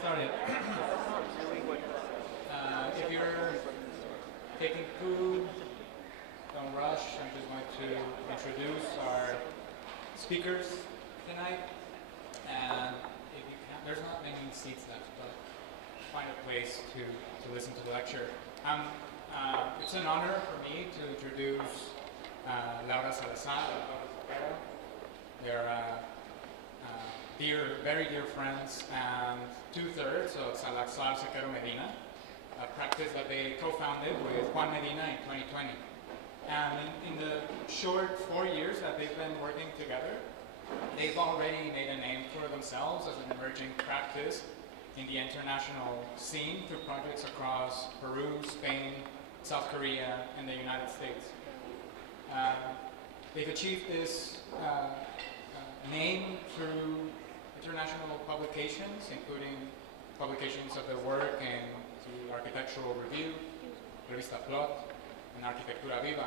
started. If you're taking food, don't rush. I'm just going to introduce our speakers tonight. And if you can, there's not many seats left, but find a place to listen to the lecture. It's an honor for me to introduce Laura Salazar and Pablo Sequero. They're very dear friends and two-thirds of Salazar Sequeromedina, a practice that they co-founded with Juan Medina in 2020. And in the short 4 years that they've been working together, they've already made a name for themselves as an emerging practice in the international scene through projects across Peru, Spain, South Korea, and the United States. They've achieved this name through international publications, including publications of their work in the Architectural Review, Revista Plot, and Arquitectura Viva,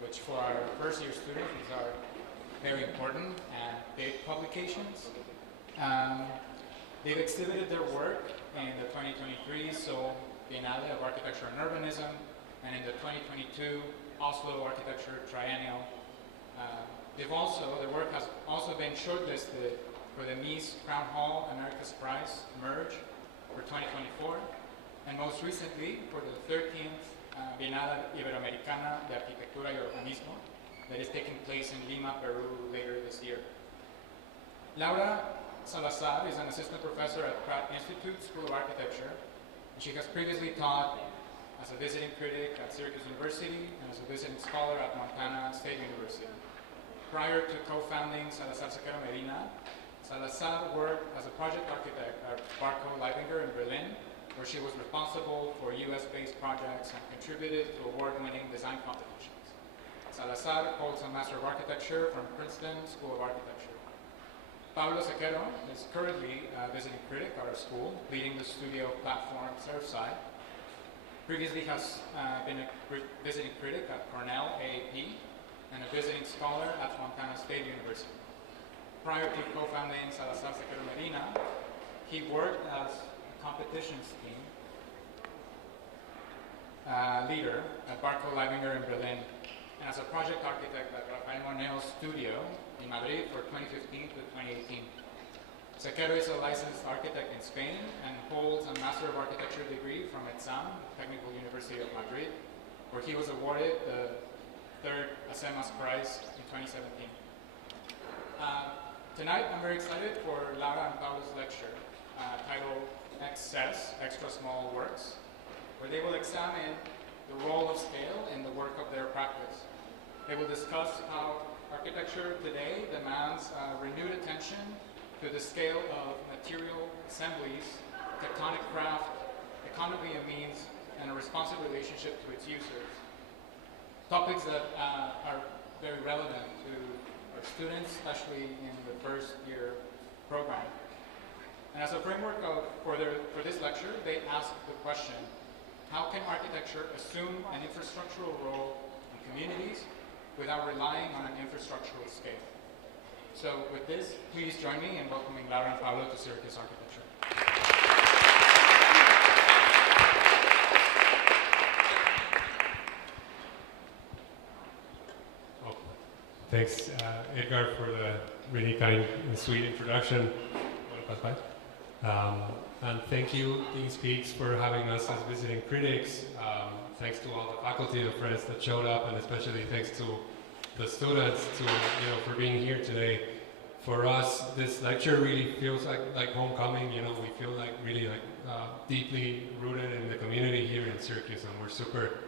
which for our first-year students are very important and big publications. They've exhibited their work in the 2023 Seoul Biennale of Architecture and Urbanism, and in the 2022 Oslo Architecture Triennial. Their work has also been shortlisted for the Mies Crown Hall America's Prize Merge for 2024, and most recently for the 13th Bienal Iberoamericana de Arquitectura y Urbanismo that is taking place in Lima, Peru later this year. Laura Salazar is an assistant professor at Pratt Institute School of Architecture, and she has previously taught as a visiting critic at Syracuse University and as a visiting scholar at Montana State University. Prior to co-founding Salazar Sequeromedina, Salazar worked as a project architect at Barco Leibinger in Berlin, where she was responsible for US-based projects and contributed to award-winning design competitions. Salazar holds a Master of Architecture from Princeton School of Architecture. Pablo Sequero is currently a visiting critic at our school, leading the studio platform Surfside. Previously has been a visiting critic at Cornell AAP and a visiting scholar at Montana State University. Prior to co-founding Salazar Sequeromedina, he worked as a competitions team leader at Barco Leibinger in Berlin, and as a project architect at Rafael Moneo's studio in Madrid for 2015 to 2018. Sequero is a licensed architect in Spain and holds a Master of Architecture degree from ETSAM, Technical University of Madrid, where he was awarded the third ASEMAS Prize in 2017. Tonight, I'm very excited for Laura and Pablo's lecture titled XS, Extra Small Works, where they will examine the role of scale in the work of their practice. They will discuss how architecture today demands renewed attention to the scale of material assemblies, tectonic craft, economy of means, and a responsive relationship to its users. Topics that are very relevant to our students, especially in the first year program. And as a framework for this lecture, they ask the question, how can architecture assume an infrastructural role in communities without relying on an infrastructural scale? So with this, please join me in welcoming Laura and Pablo to Syracuse Architecture. Thanks, Edgar, for the really kind and sweet introduction. And thank you, Dean Speaks, for having us as visiting critics. Thanks to all the faculty and friends that showed up, and especially thanks to the students for being here today. For us, this lecture really feels like homecoming. We feel really deeply rooted in the community here in Syracuse, and we're super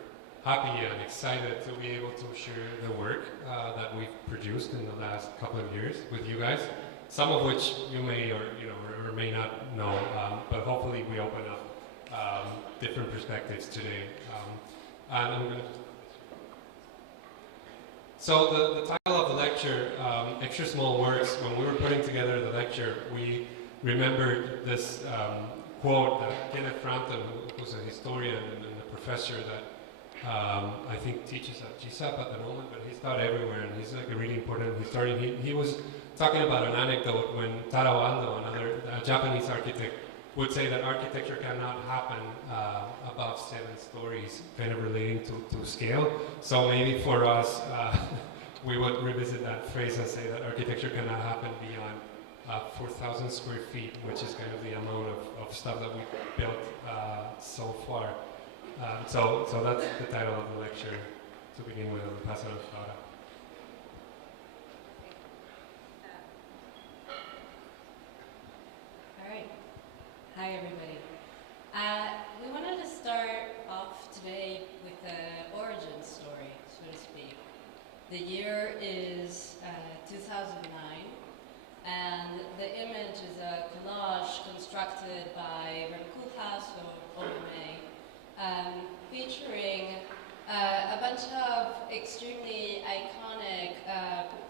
happy and excited to be able to share the work that we've produced in the last couple of years with you guys. Some of which you may or may not know, but hopefully we open up different perspectives today. So the title of the lecture, Extra Small Works. When we were putting together the lecture, we remembered this quote that Kenneth Frampton, who's a historian and a professor that I think teaches at GSAP at the moment, but he's taught everywhere, and he's a really important historian. He was talking about an anecdote when Taro Ando, another Japanese architect, would say that architecture cannot happen above 7 stories, kind of relating to scale. So maybe for us, we would revisit that phrase and say that architecture cannot happen beyond 4,000 square feet, which is kind of the amount of stuff that we built so far. So that's the title of the lecture to begin with. I'll pass it on to Laura. All right. Hi, everybody. We wanted to start off today with an origin story, so to speak. The year is 2009, and the image is a collage constructed by Remkulhas or Olme, featuring a bunch of extremely iconic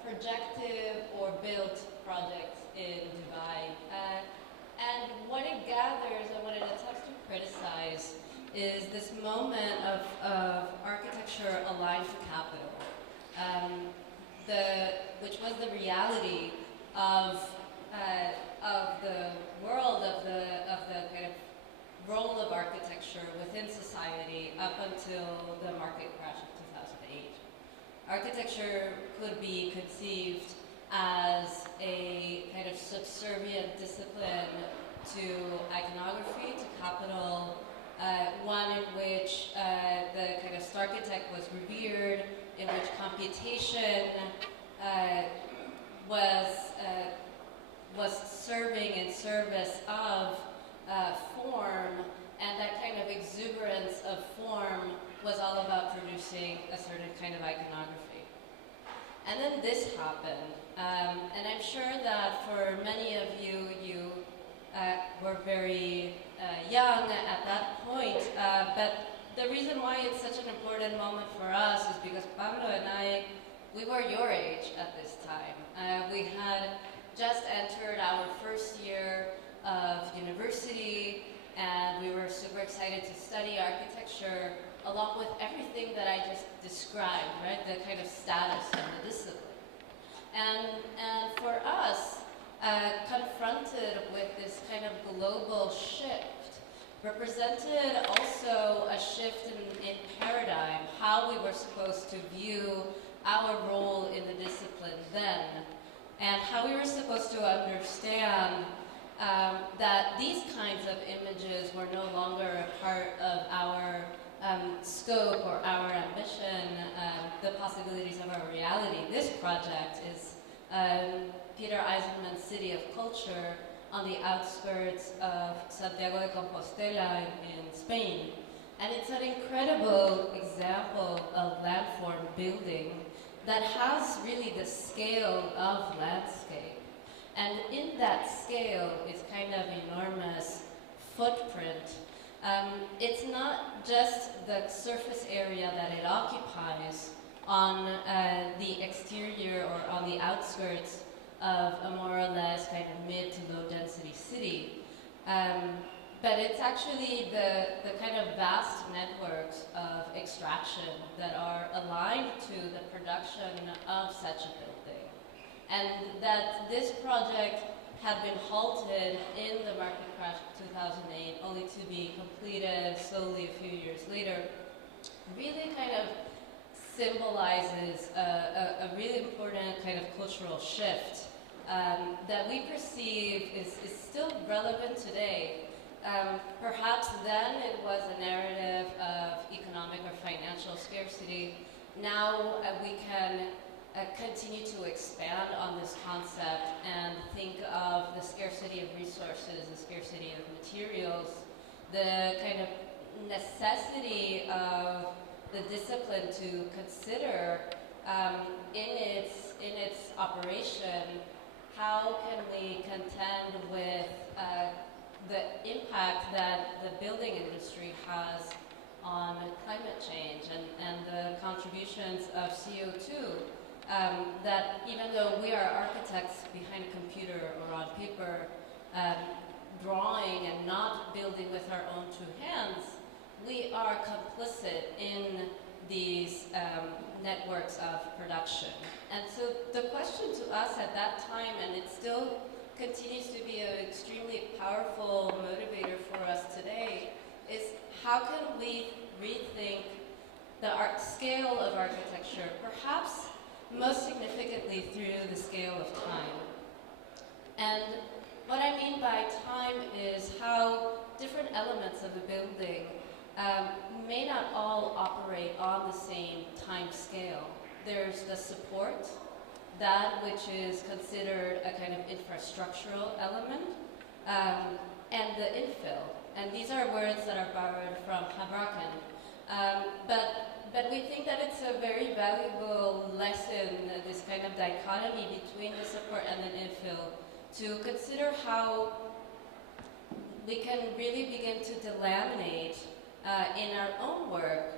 projective or built projects in Dubai. And what it gathers and what it attempts to criticize is this moment of architecture aligned to capital, which was the reality of the world, of the kind of role of architecture within society up until the market crash of 2008. Architecture could be conceived as a kind of subservient discipline to iconography, to capital, one in which the kind of starchitect was revered, in which computation was serving in service of form, and that kind of exuberance of form was all about producing a certain kind of iconography. And then this happened, and I'm sure that for many of you, you were very young at that point, but the reason why it's such an important moment for us is because Pablo and I, we were your age at this time. We had just entered our first year of university, and we were super excited to study architecture along with everything that I just described, right? The kind of status of the discipline. And for us, confronted with this kind of global shift, represented also a shift in paradigm, how we were supposed to view our role in the discipline then, and how we were supposed to understand that these kinds of images were no longer a part of our scope or our ambition, the possibilities of our reality. This project is Peter Eisenman's City of Culture on the outskirts of Santiago de Compostela in Spain. And it's an incredible example of landform building that has really the scale of landscape. And in that scale is kind of enormous footprint. It's not just the surface area that it occupies on the exterior or on the outskirts of a more or less kind of mid to low density city, but it's actually the kind of vast networks of extraction that are aligned to the production of such a building. And that this project had been halted in the market crash of 2008, only to be completed slowly a few years later, really kind of symbolizes a really important kind of cultural shift that we perceive is still relevant today. Perhaps then it was a narrative of economic or financial scarcity. Now we can continue to expand on this concept and think of the scarcity of resources, the scarcity of materials, the kind of necessity of the discipline to consider in its operation, how can we contend with the impact that the building industry has on climate change and the contributions of CO2, that even though we are architects behind a computer or on paper, drawing and not building with our own two hands, we are complicit in these networks of production. And so the question to us at that time, and it still continues to be an extremely powerful motivator how can we rethink the scale of architecture, perhaps most significantly through the scale of time. And what I mean by time is how different elements of a building may not all operate on the same time scale. There's the support, that which is considered a kind of infrastructural element, and the infill. And these are words that are borrowed from Habraken. But we think that it's a very valuable lesson, this kind of dichotomy between the support and the infill, to consider how we can really begin to delaminate in our own work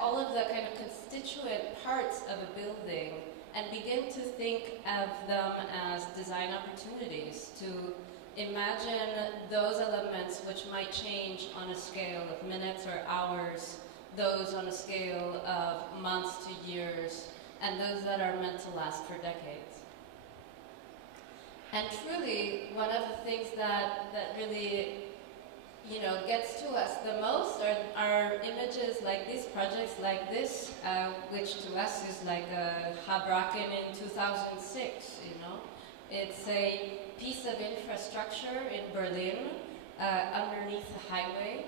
all of the kind of constituent parts of a building and begin to think of them as design opportunities, to imagine those elements which might change on a scale of minutes or hours, those on a scale of months to years, and those that are meant to last for decades. And truly, one of the things that really, gets to us the most are images like this, projects like this, which to us is like a Habraken in 2006, It's a piece of infrastructure in Berlin underneath the highway,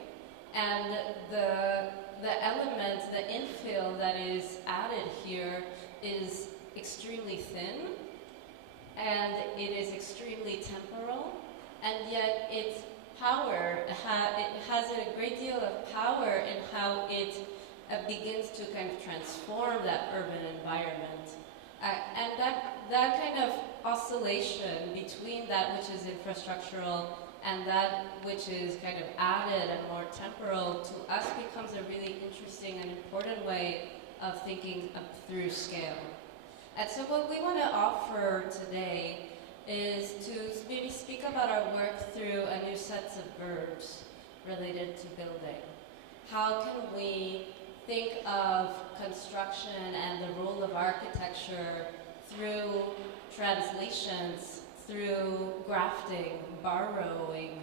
and the element, the infill that is added here is extremely thin, and it is extremely temporal, and yet its power, it has a great deal of power in how it begins to kind of transform that urban environment. And that kind of oscillation between that which is infrastructural and that which is kind of added and more temporal to us becomes a really interesting and important way of thinking through scale. And so what we want to offer today is to maybe speak about our work through a new set of verbs related to building. How can we think of construction and the role of architecture through translations, through grafting, borrowing,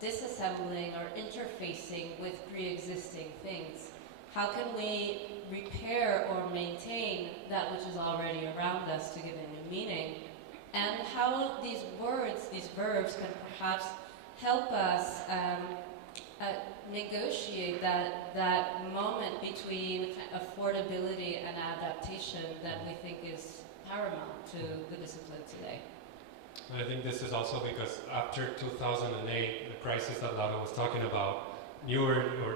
disassembling, or interfacing with pre-existing things? How can we repair or maintain that which is already around us to give it new meaning? And how these words, these verbs, can perhaps help us negotiate that moment between affordability and adaptation that we think is paramount to the discipline today. I think this is also because after 2008, the crisis that Laura was talking about, newer or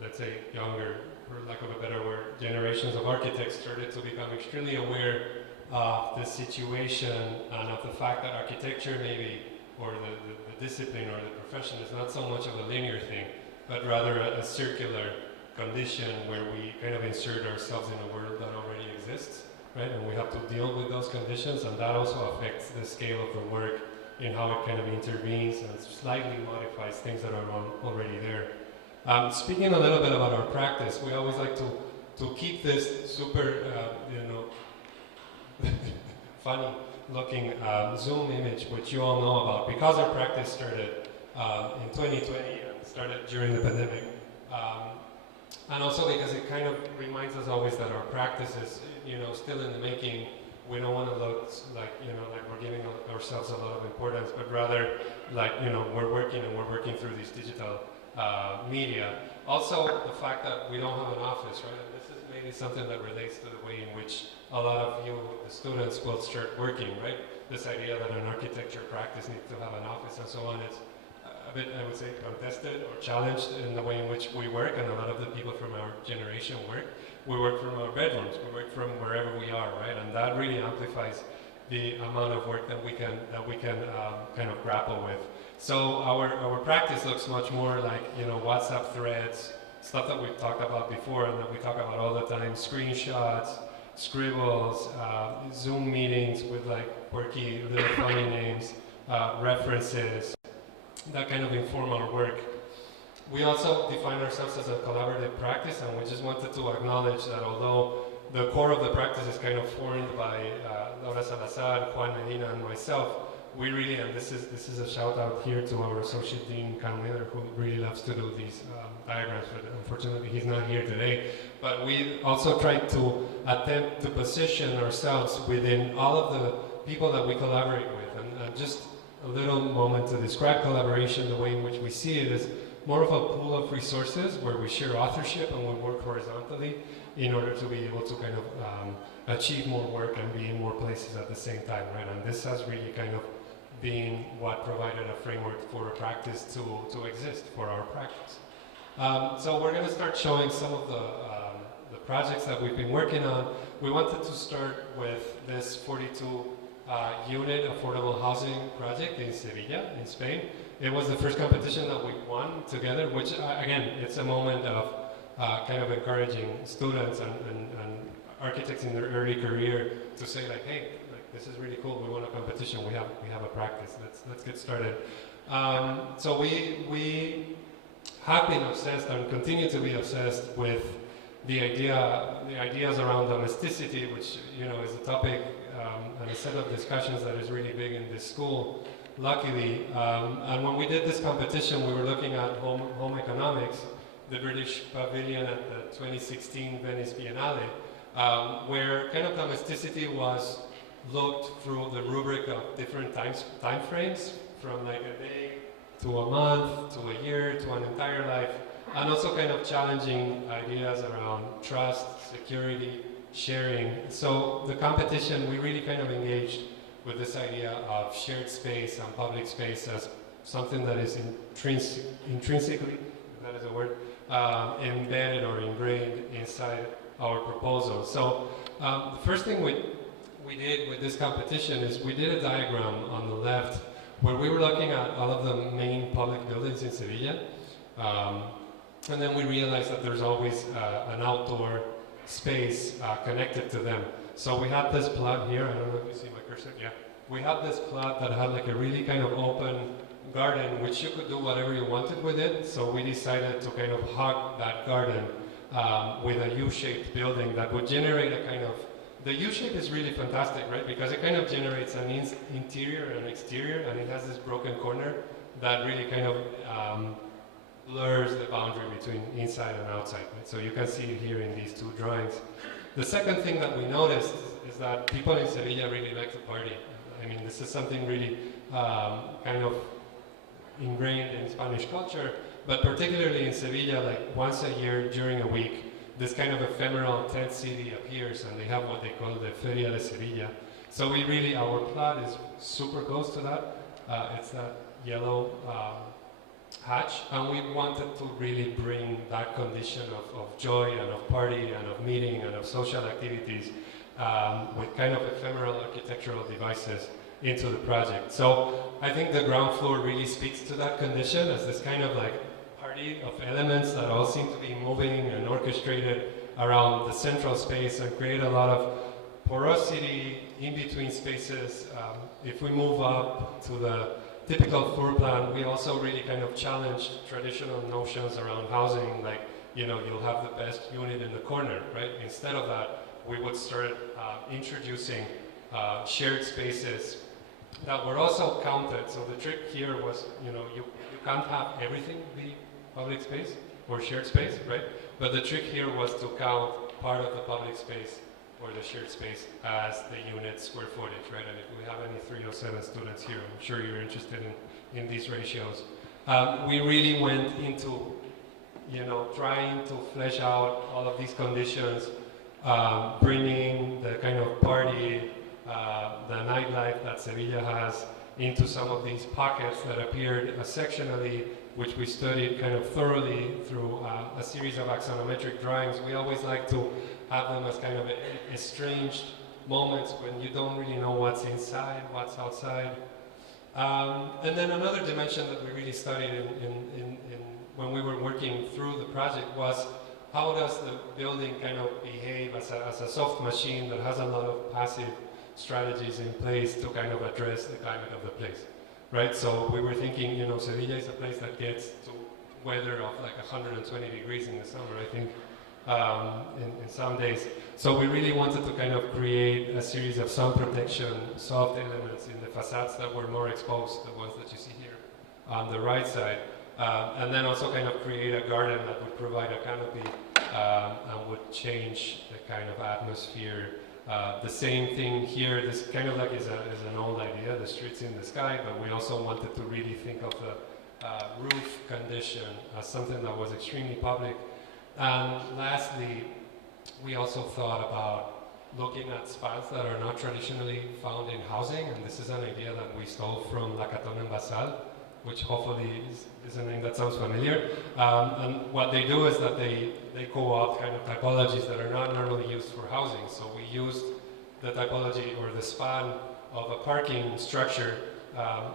let's say younger, for lack of a better word, generations of architects started to become extremely aware of the situation and of the fact that architecture maybe, or the discipline or the profession is not so much of a linear thing, but rather a circular condition where we kind of insert ourselves in a world that already exists, right? And we have to deal with those conditions, and that also affects the scale of the work in how it kind of intervenes and slightly modifies things that are already there. Speaking a little bit about our practice, we always like to keep this super, funny looking Zoom image, which you all know about, because our practice started in 2020 and started during the pandemic. And also because it kind of reminds us always that our practice is, still in the making. We don't want to look like, like we're giving ourselves a lot of importance, but rather like, we're working through these digital media. Also, the fact that we don't have an office, right? And this is maybe something that relates to the way in which a lot of you, the students, will start working, right? This idea that an architecture practice needs to have an office and so on is a bit, I would say, contested or challenged in the way in which we work, and a lot of the people from our generation work. We work from our bedrooms, we work from wherever we are, right? And that really amplifies the amount of work that we can kind of grapple with. So our practice looks much more like, WhatsApp threads, stuff that we've talked about before and that we talk about all the time, screenshots, scribbles, Zoom meetings with like quirky little funny names, references, that kind of inform our work. We also define ourselves as a collaborative practice, and we just wanted to acknowledge that although the core of the practice is kind of formed by Laura Salazar, Juan Medina, and myself, we really, and this is a shout out here to our associate dean, Carl Miller, who really loves to do these diagrams, but unfortunately he's not here today. But we also tried to attempt to position ourselves within all of the people that we collaborate with. And just a little moment to describe collaboration, the way in which we see it is more of a pool of resources where we share authorship and we work horizontally in order to be able to kind of achieve more work and be in more places at the same time, right? And this has really kind of been what provided a framework for a practice to exist, for our practice. So we're going to start showing some of the projects that we've been working on. We wanted to start with this 42 unit affordable housing project in Sevilla, in Spain. It was the first competition that we won together, which again, it's a moment of kind of encouraging students and architects in their early career to say like, hey, like, this is really cool, we won a competition, we have a practice, let's get started. So we have been obsessed and continue to be obsessed with the ideas around domesticity, which is a topic and a set of discussions that is really big in this school, luckily. And when we did this competition, we were looking at home economics, the British pavilion at the 2016 Venice Biennale, where kind of domesticity was looked through the rubric of different time frames, from like a day to a month to a year to an entire life, and also kind of challenging ideas around trust, security, sharing. So the competition, we really kind of engaged with this idea of shared space and public space as something that is intrinsically, if that is a word, embedded or ingrained inside our proposal. So the first thing we did with this competition is we did a diagram on the left where we were looking at all of the main public buildings in Sevilla. And then we realized that there's always an outdoor space connected to them. So we had this plot here, I don't know if you see my cursor, yeah. We had this plot that had like a really kind of open garden, which you could do whatever you wanted with it. So we decided to kind of hug that garden with a U-shaped building that would generate a kind of, the U-shape is really fantastic, right? Because it kind of generates an interior and an exterior, and it has this broken corner that really kind of blurs the boundary between inside and outside, right? So you can see it here in these two drawings. The second thing that we noticed is that people in Sevilla really like to party. I mean, this is something really kind of ingrained in Spanish culture, but particularly in Sevilla, like once a year during a week, this kind of ephemeral tent city appears, and they have what they call the Feria de Sevilla. So we really, our plot is super close to that. It's that yellow hatch, and we wanted to really bring that condition of joy and of party and of meeting and of social activities with kind of ephemeral architectural devices into the project. So I think the ground floor really speaks to that condition as this kind of like party of elements that all seem to be moving and orchestrated around the central space and create a lot of porosity in between spaces. If we move up to the typical floor plan, we also really kind of challenge traditional notions around housing, like, you'll have the best unit in the corner, right? Instead of that, we would start introducing shared spaces that were also counted. So the trick here was, you can't have everything be public space or shared space, right? But the trick here was to count part of the public space or the shared space as the unit square footage, right? And if we have any 307 students here, I'm sure you're interested in these ratios. We really went into, trying to flesh out all of these conditions, bringing the kind of party, the nightlife that Sevilla has into some of these pockets that appeared sectionally, which we studied kind of thoroughly through a series of axonometric drawings. We always like to have them as kind of estranged moments when you don't really know what's inside, what's outside. And then another dimension that we really studied when we were working through the project was how does the building kind of behave as a soft machine that has a lot of passive strategies in place to kind of address the climate of the place, right? So we were thinking, Sevilla is a place that gets to weather of like 120 degrees in the summer. I think in some days. So we really wanted to kind of create a series of sun protection soft elements in the facades that were more exposed, the ones that you see here on the right side. And then also kind of create a garden that would provide a canopy and would change the kind of atmosphere. The same thing here, this kind of like is an old idea, the streets in the sky, but we also wanted to really think of the roof condition as something that was extremely public. And lastly, we also thought about looking at spans that are not traditionally found in housing, and this is an idea that we stole from Lacaton and Basal, which hopefully is a name that sounds familiar. And what they do is that they co-opt kind of typologies that are not normally used for housing. So we used the typology or the span of a parking structure,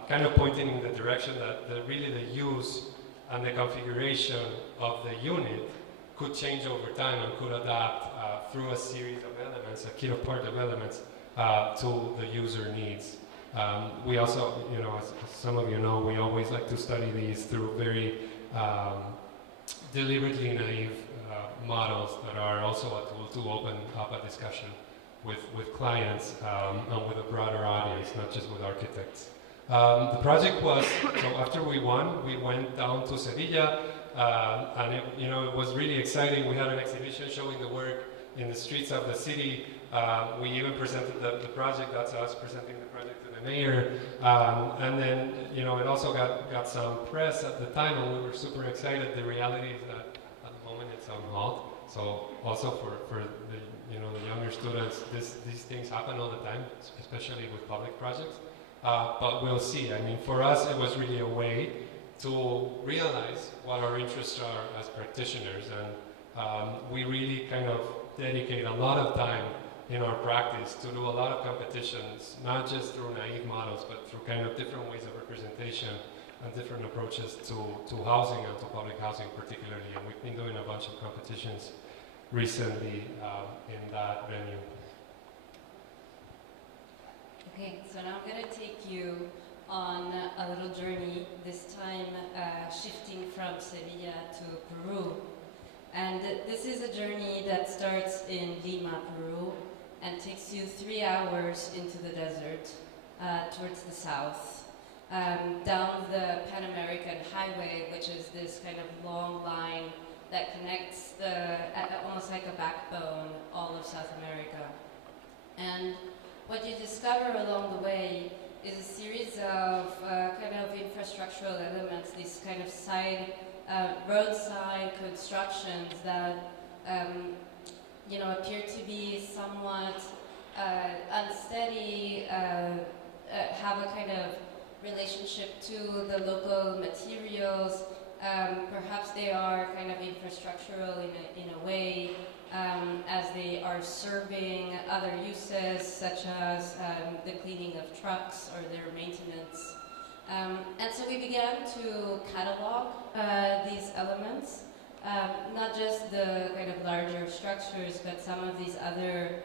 kind of pointing in the direction that really the use and the configuration of the unit could change over time and could adapt through a series of elements, a kit of part of elements, to the user needs. We also, you know, as some of you know, we always like to study these through very deliberately naive models that are also a tool to open up a discussion with clients and with a broader audience, not just with architects. The project was, so after we won, we went down to Sevilla, and it was really exciting. We had an exhibition showing the work in the streets of the city. We even presented the project, that's us presenting the project to the mayor. And then, you know, it also got some press at the time, and we were super excited. The reality is that at the moment it's on halt. So also for the, you know, the younger students, these things happen all the time, especially with public projects. But we'll see. I mean, for us, it was really a way to realize what our interests are as practitioners. And we really kind of dedicate a lot of time in our practice to do a lot of competitions, not just through naive models, but through kind of different ways of representation and different approaches to housing and to public housing particularly. And we've been doing a bunch of competitions recently in that venue. Okay, so now I'm going to take you on a little journey, this time shifting from Sevilla to Peru. And this is a journey that starts in Lima, Peru, and takes you 3 hours into the desert towards the south, down the Pan American Highway, which is this kind of long line that connects almost like a backbone, all of South America. And what you discover along the way is a series of kind of infrastructural elements, these kind of side roadside constructions that you know, appear to be somewhat unsteady, have a kind of relationship to the local materials. Perhaps they are kind of infrastructural in a way, as they are serving other uses, such as the cleaning of trucks or their maintenance. And so we began to catalog these elements, not just the kind of larger structures, but some of these other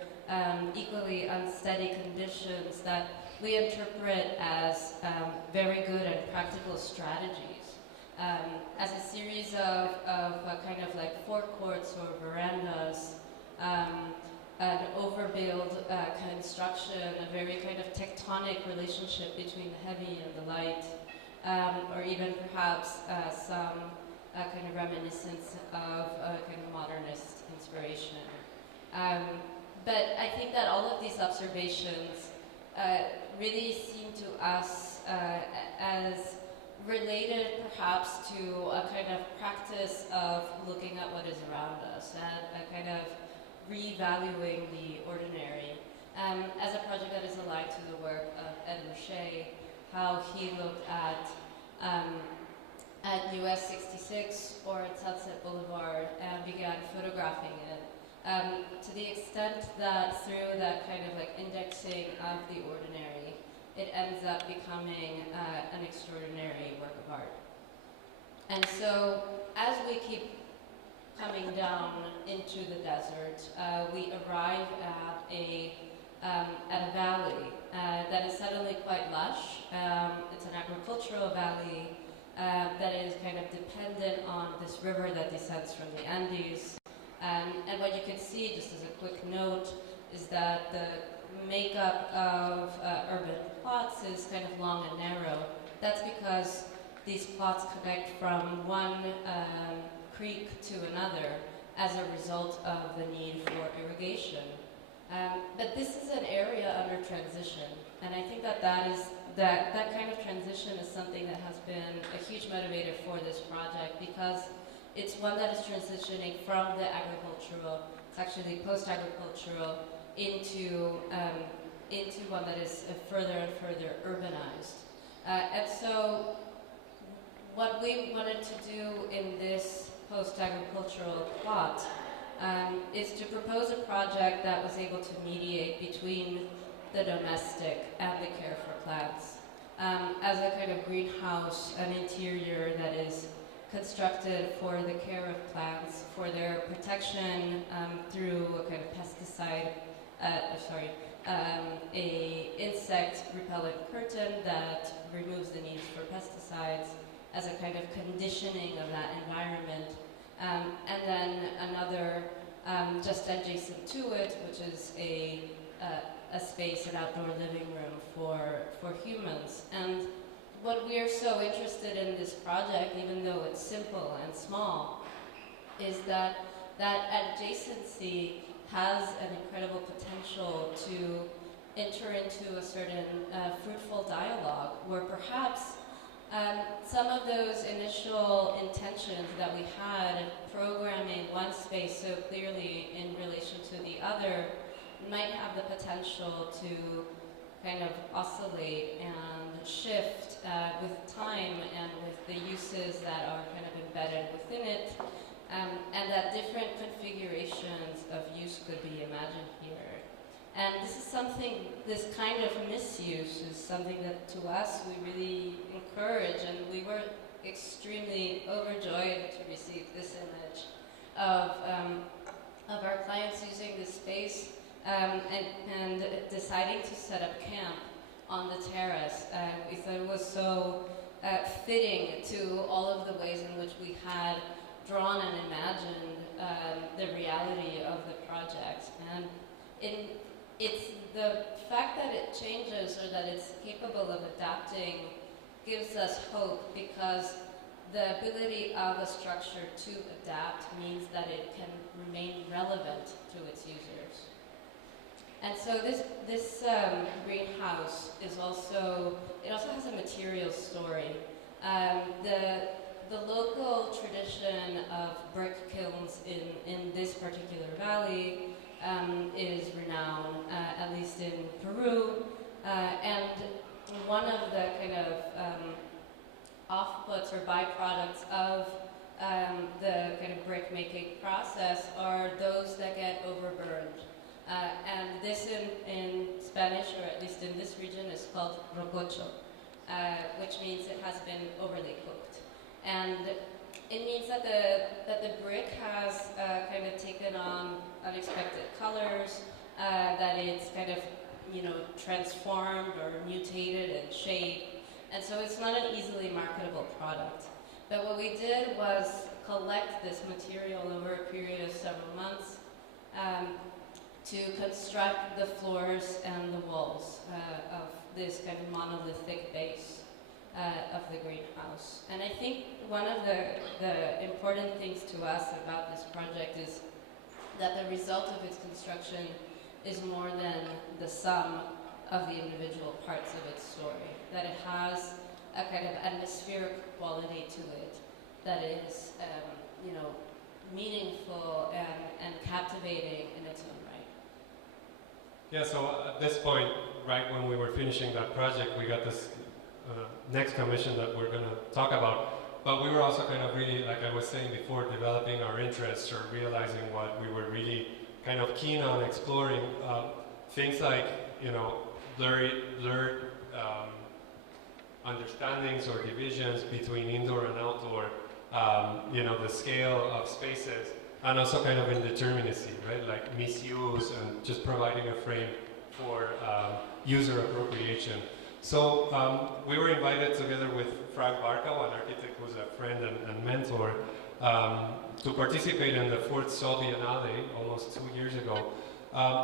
equally unsteady conditions that we interpret as very good and practical strategies. As a series of kind of like forecourts or verandas, an overbuild construction, a very kind of tectonic relationship between the heavy and the light, or even perhaps some kind of reminiscence of kind of modernist inspiration. But I think that all of these observations really seem to us as related perhaps to a kind of practice of looking at what is around us and a kind of revaluing the ordinary. As a project that is aligned to the work of Ed Moshe, how he looked at US 66 or at Sunset Boulevard and began photographing it, to the extent that through that kind of like indexing of the ordinary, it ends up becoming an extraordinary work of art. And so as we keep coming down into the desert, we arrive at a valley that is suddenly quite lush. It's an agricultural valley that is kind of dependent on this river that descends from the Andes, And what you can see, just as a quick note, is that the makeup of urban plots is kind of long and narrow. That's because these plots connect from one creek to another as a result of the need for irrigation. But this is an area under transition, and I think that that kind of transition is something that has been a huge motivator for this project, because it's one that is transitioning from the agricultural, it's actually post-agricultural, into one that is further and further urbanized. And so what we wanted to do in this post-agricultural plot is to propose a project that was able to mediate between the domestic and the care for plants as a kind of greenhouse, an interior that is constructed for the care of plants, for their protection through a kind of pesticide, a insect repellent curtain that removes the need for pesticides as a kind of conditioning of that environment. And then another just adjacent to it, which is a space, an outdoor living room for humans. And what we are so interested in this project, even though it's simple and small, is that adjacency has an incredible potential to enter into a certain fruitful dialogue where perhaps some of those initial intentions that we had programming one space so clearly in relation to the other might have the potential to kind of oscillate and shift with time and with the uses that are kind of embedded within it, and that different configurations of use could be imagined here. And this is something, this kind of misuse is something that to us we really encourage, and we were extremely overjoyed to receive this image of our clients using this space and deciding to set up camp on the terrace. We thought it was so fitting to all of the ways in which we had drawn and imagined the reality of the project. And it's the fact that it changes or that it's capable of adapting gives us hope, because the ability of a structure to adapt means that it can remain relevant to its users. And so this greenhouse is also has a material story. The local tradition of brick kilns in this particular valley is renowned, at least in Peru, and one of the kind of offputs or byproducts of the kind of brick making process are those that get overburned. And this in Spanish, or at least in this region, is called rococho, which means it has been overly cooked. And it means that the brick has kind of taken on unexpected colors, that it's kind of, transformed or mutated in shape, and so it's not an easily marketable product. But what we did was collect this material over a period of several months to construct the floors and the walls of this kind of monolithic base of the greenhouse. And I think one of the important things to us about this project is that the result of its construction is more than the sum of the individual parts of its story, that it has a kind of atmospheric quality to it that is, meaningful and captivating in its own right. Yeah, so at this point, right when we were finishing that project, we got this next commission that we're going to talk about. But we were also kind of really, like I was saying before, developing our interests or realizing what we were really kind of keen on exploring. Things like, blurred understandings or divisions between indoor and outdoor, the scale of spaces, and also kind of indeterminacy, right? Like misuse and just providing a frame for user appropriation. So we were invited together with Frank Barkau, an architect who's a friend and mentor, to participate in the fourth Sol Biennale almost 2 years ago.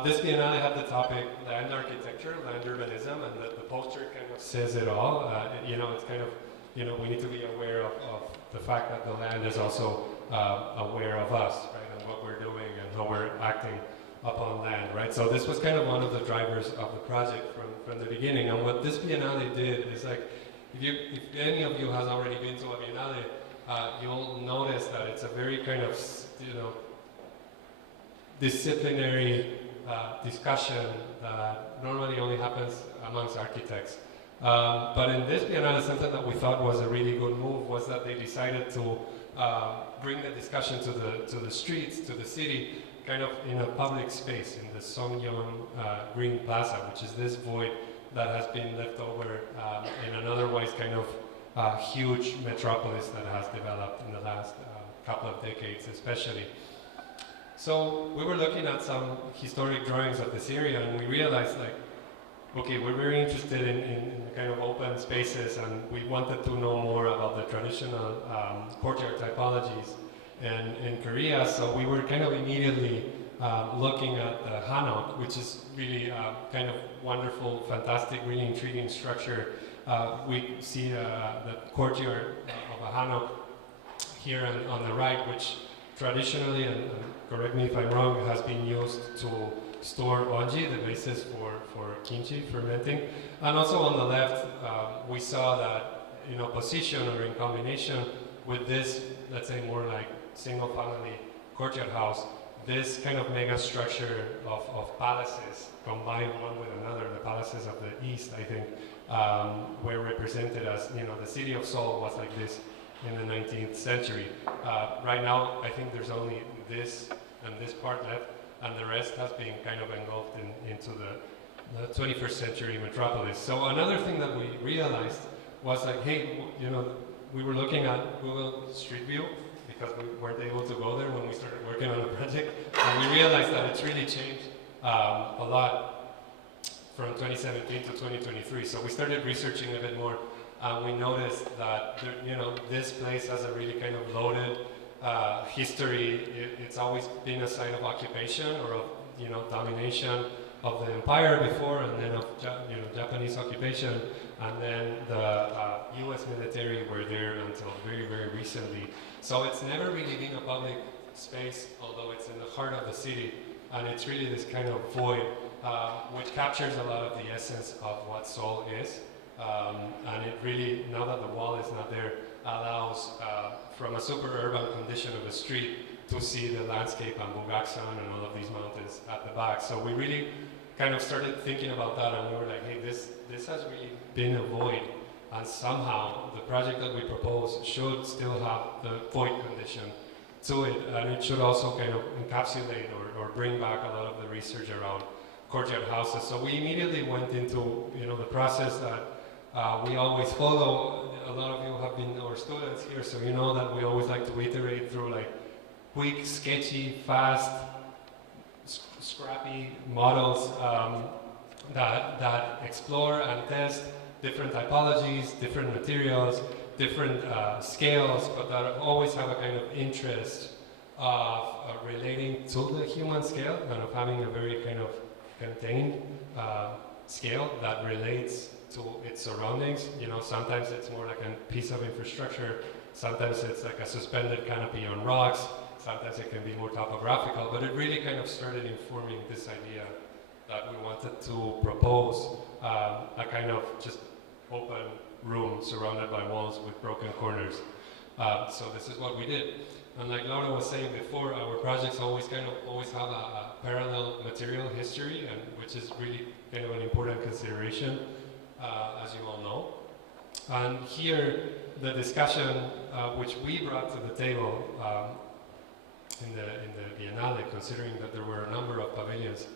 This Biennale had the topic land architecture, land urbanism, and the poster kind of says it all. You know, it's kind of, you know, we need to be aware of the fact that the land is also aware of us, right, and what we're doing and how we're acting upon land, right? So this was kind of one of the drivers of the project from the beginning. And what this Biennale did is, like, if any of you has already been to a Biennale, you'll notice that it's a very kind of, you know, disciplinary discussion that normally only happens amongst architects. But in this Biennale, something that we thought was a really good move was that they decided to bring the discussion to the streets, to the city, kind of in a public space, in the Songyeon Green Plaza, which is this void that has been left over in an otherwise kind of huge metropolis that has developed in the last couple of decades, especially. So we were looking at some historic drawings of this area, and we realized, like, okay, we're very interested in kind of open spaces, and we wanted to know more about the traditional courtyard typologies in Korea. So we were kind of immediately looking at the hanok, which is really kind of wonderful, fantastic, really intriguing structure. We see the courtyard of a hanok here on the right, which traditionally, and correct me if I'm wrong, has been used to store onji, the basis for kimchi fermenting. And also on the left, we saw that in opposition or in combination with this, let's say more like single family courtyard house, this kind of mega structure of palaces combined one with another. The palaces of the east, I think, were represented as, you know, the city of Seoul was like this in the 19th century. Right now, I think there's only this and this part left, and the rest has been kind of engulfed into the 21st century metropolis. So another thing that we realized was, like, hey, you know, we were looking at Google Street View because we weren't able to go there when we started working on the project, and we realized that it's really changed a lot from 2017 to 2023. So we started researching a bit more. We noticed that, you know, this place has a really kind of loaded history. It's always been a site of occupation or of, you know, domination of the empire before, and then of, you know, Japanese occupation, and then the U.S. military were there until very, very recently. So it's never really been a public space, although it's in the heart of the city, and it's really this kind of void, which captures a lot of the essence of what Seoul is. And it really, now that the wall is not there, allows from a super urban condition of a street to see the landscape and Bugaksan and all of these mountains at the back. So we really kind of started thinking about that, and we were like, hey, this has really been a void, and somehow the project that we propose should still have the void condition to it, and it should also kind of encapsulate or bring back a lot of the research around courtyard houses. So we immediately went into, you know, the process that we always follow. A lot of you have been our students here, so you know that we always like to iterate through, like, quick, sketchy, fast, scrappy models that explore and test different typologies, different materials, different scales, but that always have a kind of interest of relating to the human scale and of having a very kind of contained scale that relates to its surroundings. You know, sometimes it's more like a piece of infrastructure, sometimes it's like a suspended canopy on rocks, sometimes it can be more topographical, but it really kind of started informing this idea that we wanted to propose a kind of just open room surrounded by walls with broken corners. So this is what we did. And like Laura was saying before, our projects always have a parallel material history, and which is really kind of an important consideration, as you all know. And here, the discussion which we brought to the table in the Biennale, considering that there were a number of pavilions,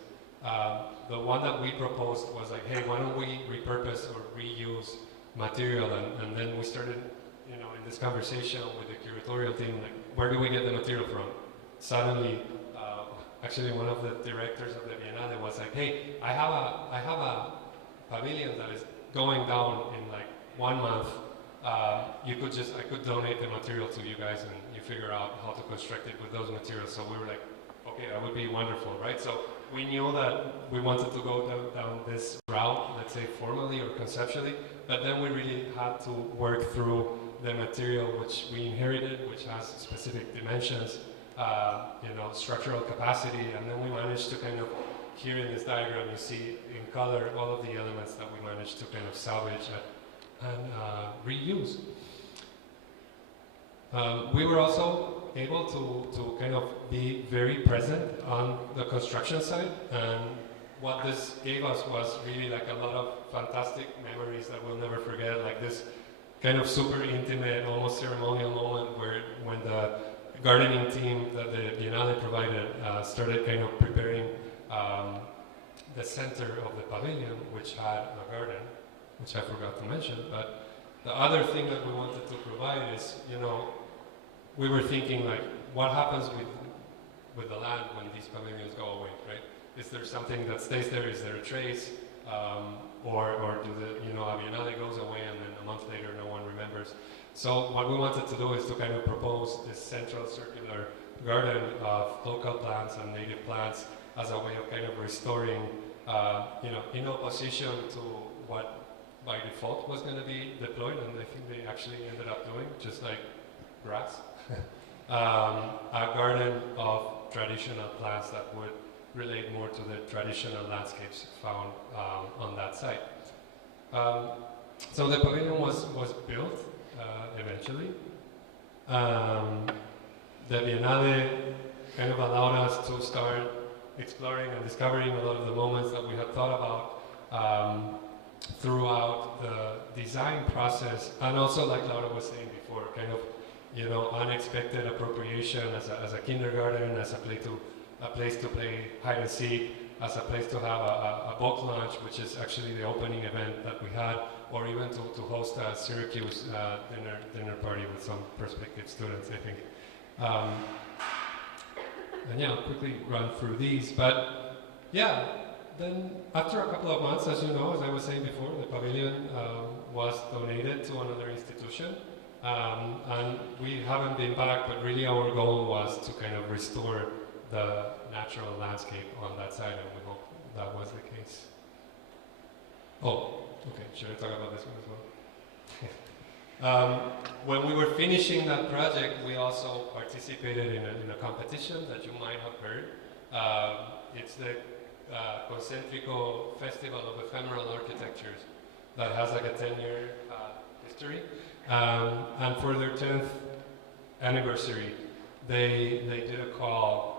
the one that we proposed was like, hey, why don't we repurpose or reuse material? And then we started, you know, in this conversation with the curatorial team, like, where do we get the material from? Suddenly, actually one of the directors of the Biennale was like, hey, I have a pavilion that is going down in like 1 month I could donate the material to you guys and you figure out how to construct it with those materials. So we were like, okay, that would be wonderful, right? So we knew that we wanted to go down this route, let's say formally or conceptually, but then we really had to work through the material which we inherited, which has specific dimensions, structural capacity, and then we managed to kind of, here in this diagram, you see in color all of the elements that we managed to kind of salvage and reuse. We were also able to kind of be very present on the construction site, and what this gave us was really like a lot of fantastic memories that we'll never forget, like this kind of super intimate, almost ceremonial moment when the gardening team that the Biennale provided started kind of preparing the center of the pavilion, which had a garden, which I forgot to mention. But the other thing that we wanted to provide is, we were thinking like, what happens with the land when these pavilions go away, right? Is there something that stays there? Is there a trace? Or do the, a Biennale goes away and then a month later no one remembers? So what we wanted to do is to kind of propose this central circular garden of local plants and native plants as a way of kind of restoring, in opposition to what by default was going to be deployed, and I think they actually ended up doing, just like grass, a garden of traditional plants that would relate more to the traditional landscapes found on that site. So the pavilion was built eventually. The Biennale kind of allowed us to start exploring and discovering a lot of the moments that we had thought about throughout the design process, and also, like Laura was saying before, kind of unexpected appropriation as a kindergarten, as a place to play hide and seek, as a place to have a book launch, which is actually the opening event that we had, or even to host a Syracuse dinner party with some prospective students, I think. And yeah, I'll quickly run through these, but yeah, then after a couple of months, as you know, as I was saying before, the pavilion was donated to another institution, and we haven't been back, but really our goal was to kind of restore the natural landscape on that side, and we hope that was the case. Oh, okay, should I talk about this one as well? When we were finishing that project, we also participated in a competition that you might have heard. It's the Concentrico Festival of Ephemeral Architectures that has like a 10-year history. And for their 10th anniversary, they did a call,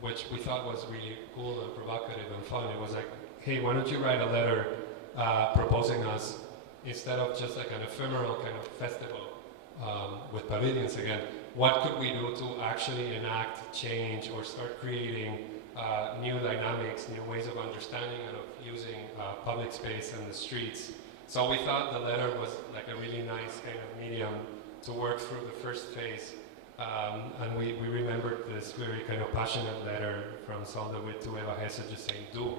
which we thought was really cool and provocative and fun. It was like, hey, why don't you write a letter proposing us, instead of just like an ephemeral kind of festival with pavilions again, what could we do to actually enact change or start creating new dynamics, new ways of understanding and of using public space and the streets. So we thought the letter was like a really nice kind of medium to work through the first phase. And we remembered this very kind of passionate letter from Sol DeWitt to Eva Hesse just saying, do,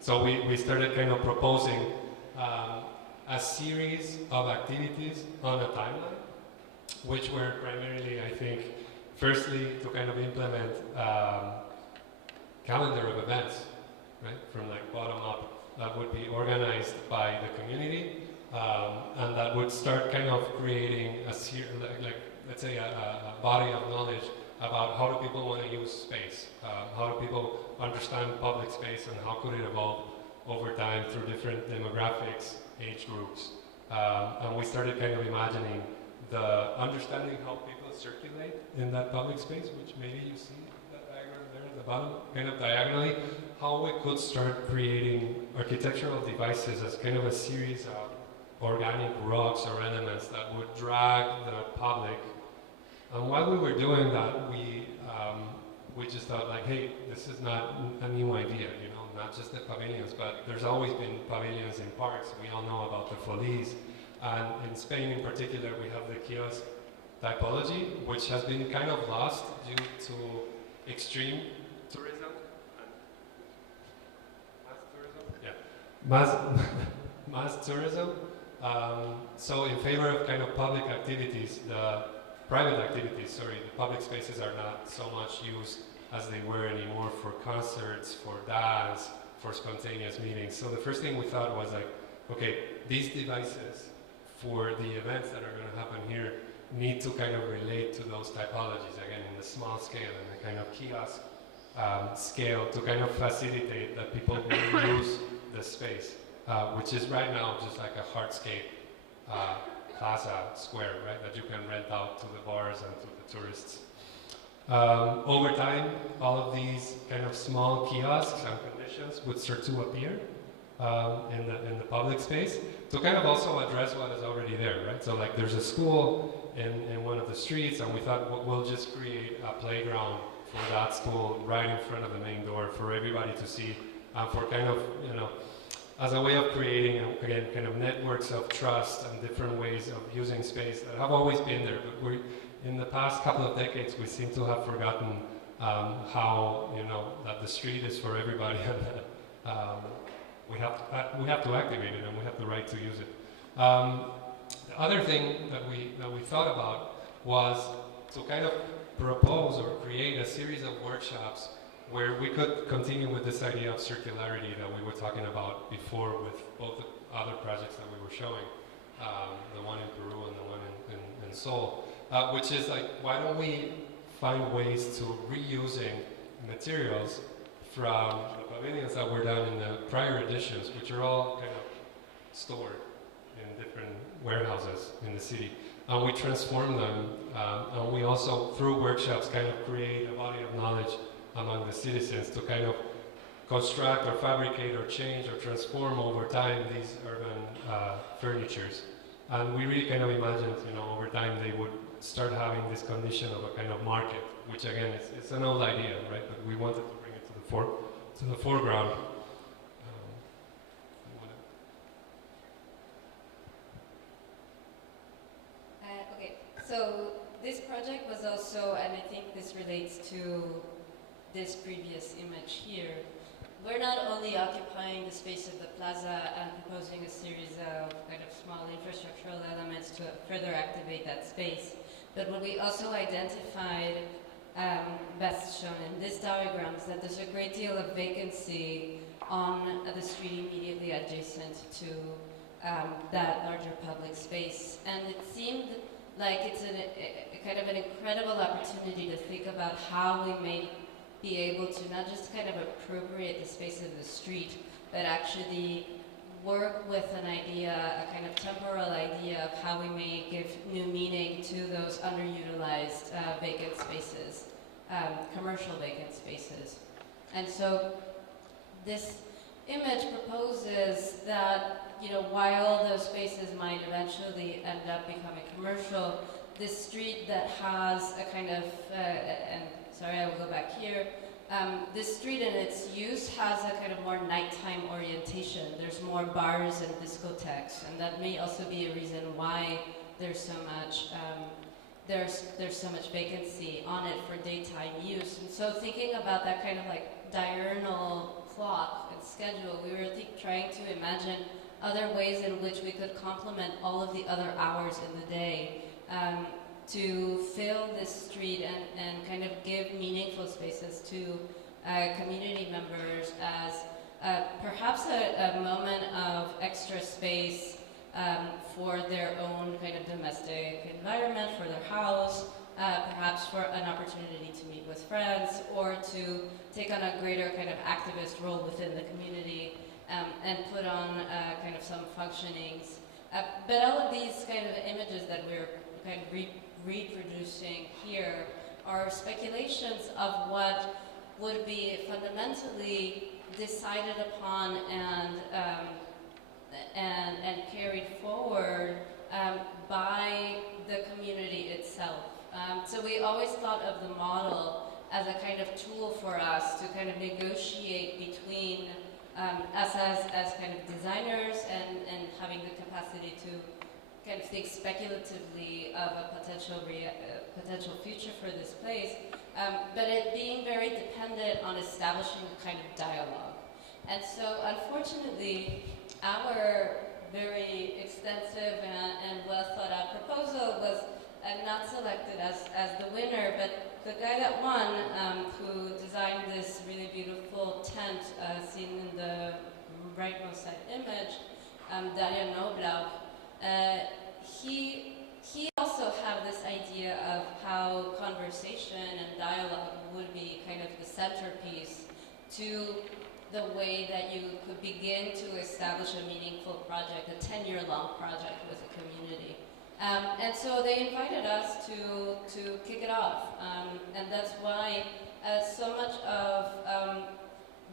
So we started kind of proposing a series of activities on a timeline, which were primarily, I think, firstly, to kind of implement calendar of events, right, from like bottom up, that would be organized by the community, and that would start kind of creating let's say a body of knowledge about how do people want to use space, how do people understand public space, and how could it evolve over time through different demographics, age groups. And we started kind of imagining the understanding how people circulate in that public space, which maybe you see that diagram there at the bottom, kind of diagonally, how we could start creating architectural devices as kind of a series of organic rocks or elements that would drag the public. And while we were doing that, we just thought like, hey, this is not a new idea, not just the pavilions, but there's always been pavilions in parks. We all know about the Folies. And in Spain in particular, we have the kiosk typology, which has been kind of lost due to extreme tourism. Mass tourism? Yeah. Mass tourism. So in favor of kind of public activities, the private activities, sorry, the public spaces are not so much used as they were anymore for concerts, for dance, for spontaneous meetings. So the first thing we thought was like, okay, these devices for the events that are going to happen here need to kind of relate to those typologies, again, in the small scale and the kind of kiosk scale to kind of facilitate that people will use the space, which is right now just like a hardscape plaza square, right, that you can rent out to the bars and to the tourists. Over time, all of these kind of small kiosks and conditions would start to appear in the public space to kind of also address what is already there, right? So like there's a school in one of the streets, and we thought we'll just create a playground for that school right in front of the main door for everybody to see, for kind of, you know, as a way of creating, again, kind of networks of trust and different ways of using space that have always been there, but in the past couple of decades, we seem to have forgotten how, you know, that the street is for everybody, and that we have to activate it, and we have the right to use it. The other thing that we thought about was to kind of propose or create a series of workshops where we could continue with this idea of circularity that we were talking about before with both the other projects that we were showing, the one in Peru and the one in Seoul. Which is like, why don't we find ways to reusing materials from the pavilions that were done in the prior editions, which are all kind of stored in different warehouses in the city. And we transform them, and we also, through workshops, kind of create a body of knowledge among the citizens to kind of construct or fabricate or change or transform over time these urban furnitures. And we really kind of imagined, you know, over time they would start having this condition of a kind of market, which again, it's an old idea, right? But we wanted to bring it to the foreground. Okay, so this project was also, and I think this relates to this previous image here, we're not only occupying the space of the plaza and proposing a series of kind of small infrastructural elements to further activate that space, but what we also identified, best shown in this diagram, is that there's a great deal of vacancy on the street immediately adjacent to that larger public space. And it seemed like it's a kind of an incredible opportunity to think about how we may be able to not just kind of appropriate the space of the street, but actually work with an idea, a kind of temporal idea of how we may give new meaning to those underutilized vacant spaces, commercial vacant spaces. And so this image proposes that, you know, while those spaces might eventually end up becoming commercial, this street that has a kind of, and sorry, I will go back here. This street in its use has a kind of more nighttime orientation. There's more bars and discotheques, and that may also be a reason why there's so much there's so much vacancy on it for daytime use. And so thinking about that kind of like diurnal clock and schedule, we were trying to imagine other ways in which we could complement all of the other hours in the day to fill this street and kind of give meaningful spaces to community members as perhaps a moment of extra space for their own kind of domestic environment, for their house, perhaps for an opportunity to meet with friends or to take on a greater kind of activist role within the community and put on kind of some functionings. But all of these kind of images that we're kind of reproducing here are speculations of what would be fundamentally decided upon and carried forward by the community itself. So we always thought of the model as a kind of tool for us to kind of negotiate between us as kind of designers and having the capacity to kind of think speculatively of a potential future for this place, but it being very dependent on establishing a kind of dialogue. And so, unfortunately, our very extensive and well thought out proposal was not selected as the winner, but the guy that won, who designed this really beautiful tent seen in the rightmost side image, Daria Noblau, he also had this idea of how conversation and dialogue would be kind of the centerpiece to the way that you could begin to establish a meaningful project, a 10-year-long project with a community. And so they invited us to kick it off. And that's why so much of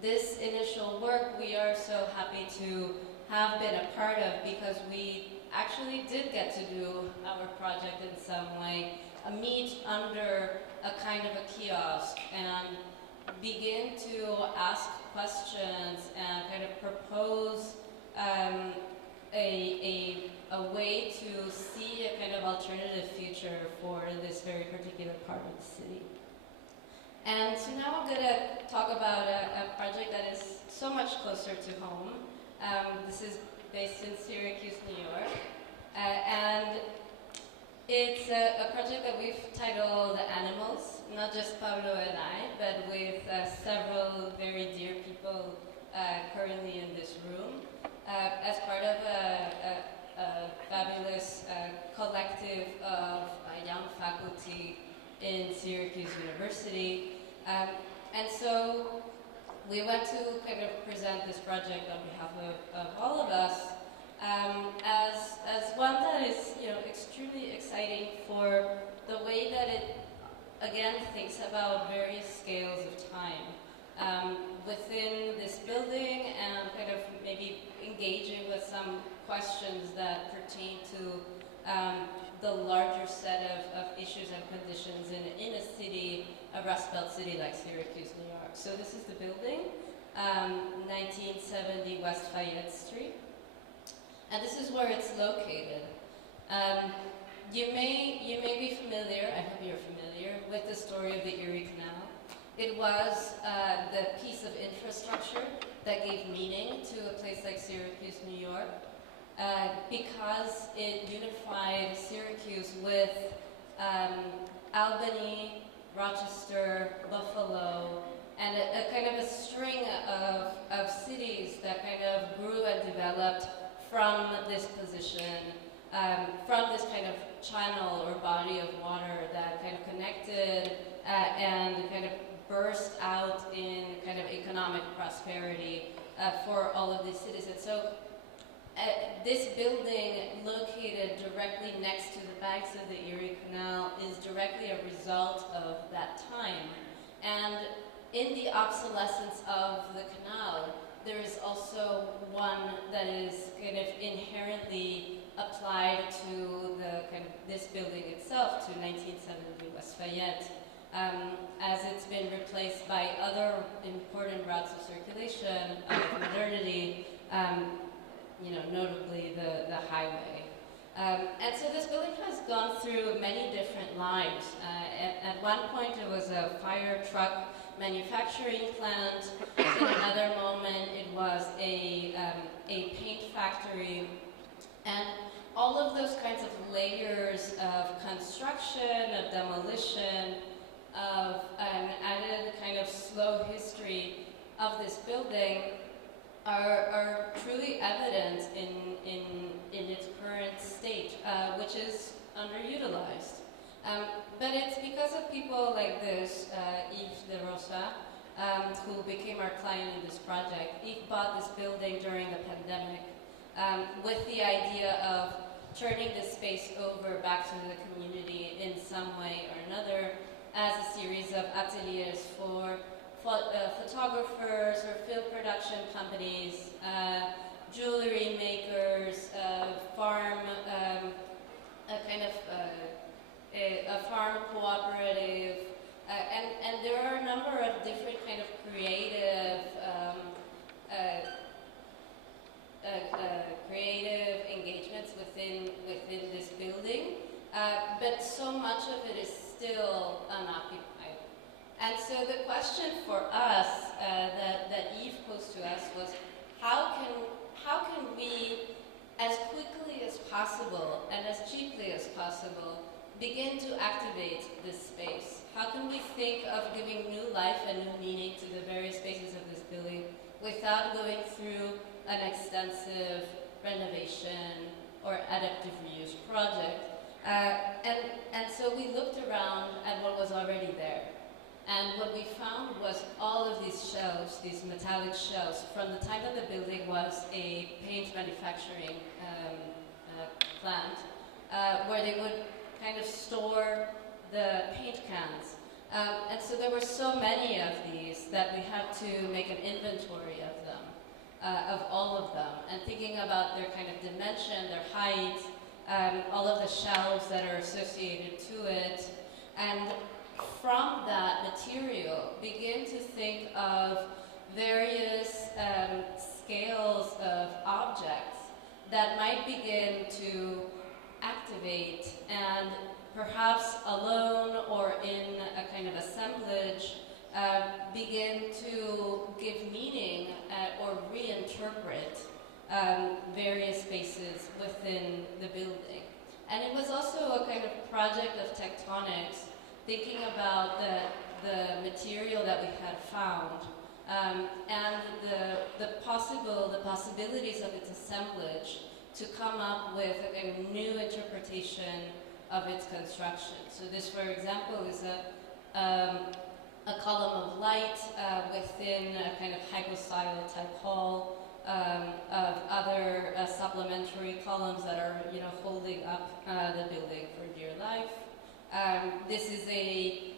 this initial work we are so happy to have been a part of, because we actually did get to do our project in some way, meet under a kind of a kiosk and begin to ask questions and kind of propose a way to see a kind of alternative future for this very particular part of the city. And so now I'm going to talk about a project that is so much closer to home. This is based in Syracuse, New York. And it's a project that we've titled Animals, not just Pablo and I, but with several very dear people currently in this room, as part of a fabulous collective of young faculty in Syracuse University. And so we went to kind of present this project on behalf of all of us as one that is, you know, extremely exciting for the way that it, again, thinks about various scales of time within this building, and kind of maybe engaging with some questions that pertain to the larger set of issues and conditions in a city, a Rust Belt city like Syracuse, New York. So this is the building, 1970 West Fayette Street. And this is where it's located. You may be familiar, I hope you're familiar, with the story of the Erie Canal. It was the piece of infrastructure that gave meaning to a place like Syracuse, New York, because it unified Syracuse with Albany, Rochester, Buffalo, and a kind of a string of cities that kind of grew and developed from this position, from this kind of channel or body of water that kind of connected and kind of burst out in kind of economic prosperity for all of these cities. And so this building, located directly next to the banks of the Erie Canal, is directly a result of that time. And in the obsolescence of the canal, there is also one that is kind of inherently applied to the kind of this building itself, to 1970 West Fayette, as it's been replaced by other important routes of circulation of modernity, you know, notably the highway. And so this building has gone through many different lives. At one point it was a fire truck manufacturing plant. In another moment it was a paint factory. And all of those kinds of layers of construction, of demolition, of an added kind of slow history of this building are truly evident in its current state, which is underutilized. But it's because of people like this, Yves de Rosa, who became our client in this project. Yves bought this building during the pandemic with the idea of turning this space over back to the community in some way or another as a series of ateliers for photographers or film production companies, jewelry makers, farm, a kind of a farm cooperative, and there are a number of different kind of creative engagements within this building, but so much of it is still unoccupied. And so the question for us that Yves posed to us was, how can we as quickly as possible and as cheaply as possible, begin to activate this space? How can we think of giving new life and new meaning to the various spaces of this building without going through an extensive renovation or adaptive reuse project? And so we looked around at what was already there. And what we found was all of these shelves, these metallic shelves, from the time that the building was a paint manufacturing plant, where they would kind of store the paint cans. And so there were so many of these that we had to make an inventory of them, of all of them, and thinking about their kind of dimension, their height, all of the shelves that are associated to it, and from that material, begin to think of various scales of objects that might begin to activate and perhaps alone or in a kind of assemblage, begin to give meaning or reinterpret various spaces within the building. And it was also a kind of project of tectonics, thinking about the material that we had found and the possibilities of its assemblage to come up with a kind of new interpretation of its construction. So this, for example, is a column of light within a kind of hypostyle type hall of other supplementary columns that are, holding up the building for dear life. This is a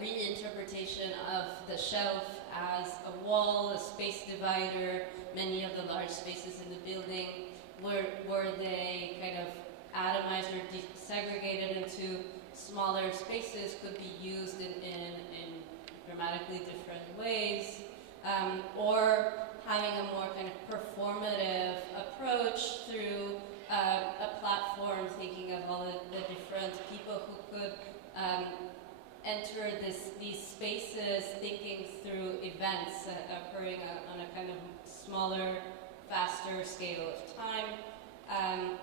reinterpretation of the shelf as a wall, a space divider. Many of the large spaces in the building were they kind of atomized or segregated into smaller spaces, could be used in dramatically different ways, or having a more kind of performative approach through a platform, thinking of all the different people who could enter these spaces, thinking through events occurring on a kind of smaller, faster scale of time,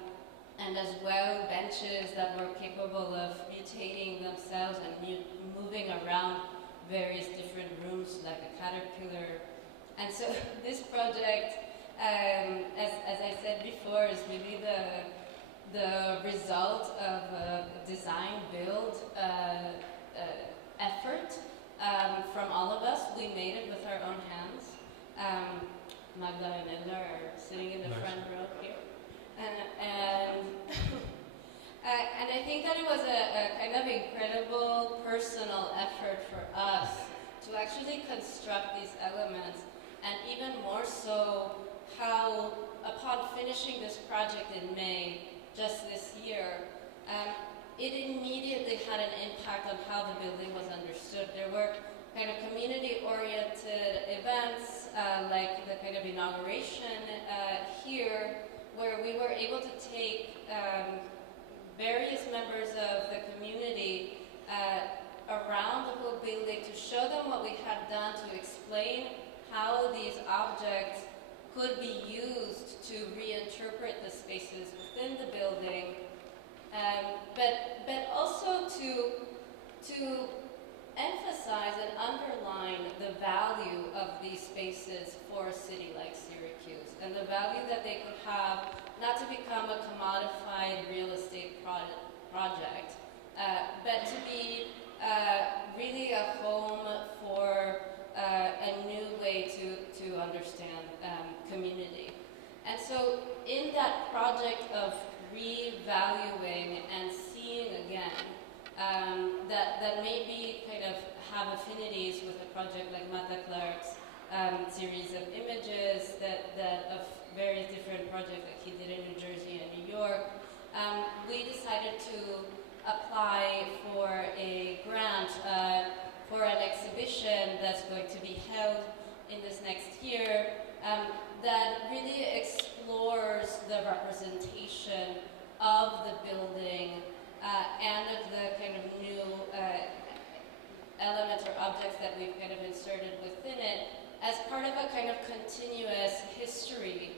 and as well benches that were capable of mutating themselves and moving around various different rooms like a caterpillar. And so this project, as I said before, is really the result of a design-build effort from all of us. We made it with our own hands. Magda and Edna are sitting in the front row here. And I think that it was a kind of incredible personal effort for us to actually construct these elements, and even more so how, upon finishing this project in May, just this year, it immediately had an impact on how the building was understood. There were kind of community-oriented events, like the kind of inauguration here, where we were able to take various members of the community around the whole building to show them what we had done, to explain how these objects could be used to reinterpret the spaces within the building, but also to emphasize and underline the value of these spaces for a city like Syracuse, and the value that they could have, not to become a commodified real estate project, but to be really a home for a new way to understand community. And so in that project of revaluing and seeing again, that maybe kind of have affinities with a project like Mata Clark's series of images that of various different projects that he did in New Jersey and New York. We decided to apply for a grant for an exhibition that's going to be held in this next year that really explores the representation of the building and of the kind of new elements or objects that we've kind of inserted within it as part of a kind of continuous history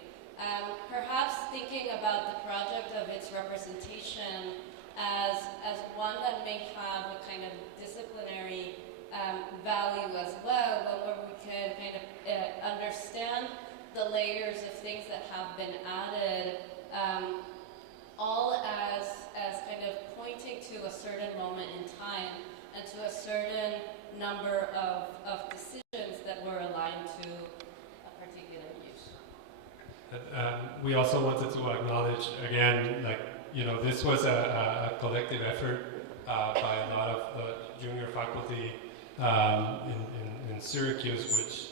Perhaps thinking about the project of its representation as one that may have a kind of disciplinary value as well, but where we can kind of understand the layers of things that have been added, all as kind of pointing to a certain moment in time and to a certain number of decisions that were aligned to a particular use. We also wanted to acknowledge again, like, you know, this was a collective effort by a lot of the junior faculty in Syracuse, which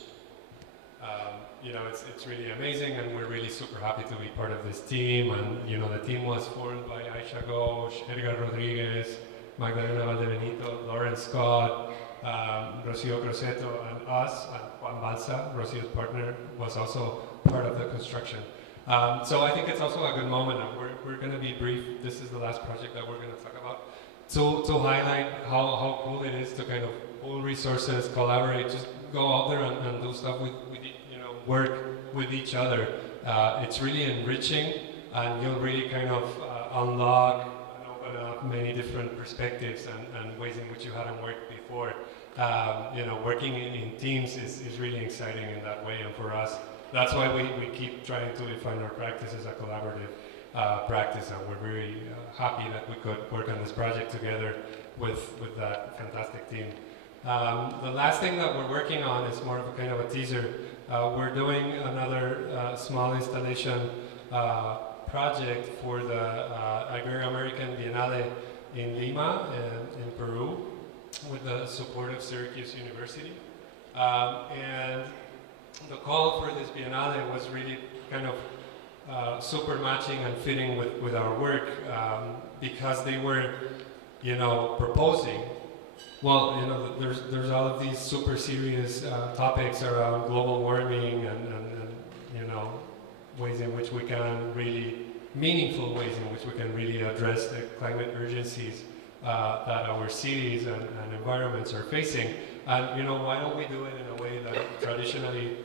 you know, it's really amazing, and we're really super happy to be part of this team. And you know, the team was formed by Aisha Ghosh, Edgar Rodriguez, Magdalena Valdebenito, Lauren Scott, Rocio Croceto, and us, and Juan Balsa, Rocio's partner, was also part of the construction. So I think it's also a good moment, and we're going to be brief. This is the last project that we're going to talk about, to highlight how cool it is to kind of pool resources, collaborate, just go out there and do stuff with you know, work with each other. It's really enriching, and you'll really kind of unlock and open up many different perspectives and ways in which you hadn't worked before. You know, working in teams is really exciting in that way, and for us, that's why we keep trying to define our practice as a collaborative practice, and we're very happy that we could work on this project together with that fantastic team. The last thing that we're working on is more of a kind of a teaser. We're doing another small installation project for the Ibero-American Biennale in Lima, in Peru, with the support of Syracuse University. And the call for this Biennale was really kind of super matching and fitting with our work, because they were, you know, proposing, well, you know, there's all of these super serious topics around global warming and you know, ways in which we can really, meaningful ways in which we can really address the climate urgencies that our cities and environments are facing. And you know, why don't we do it in a way that traditionally,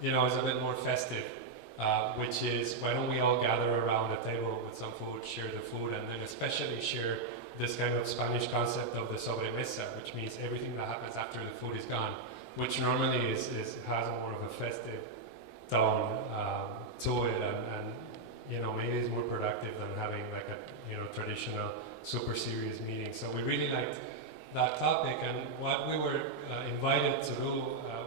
you know, is a bit more festive, which is, why don't we all gather around a table with some food, share the food, and then especially share this kind of Spanish concept of the sobremesa, which means everything that happens after the food is gone, which normally has more of a festive tone to it, and you know, maybe it's more productive than having like a, you know, traditional super serious meeting. So we really liked that topic, and what we were invited to do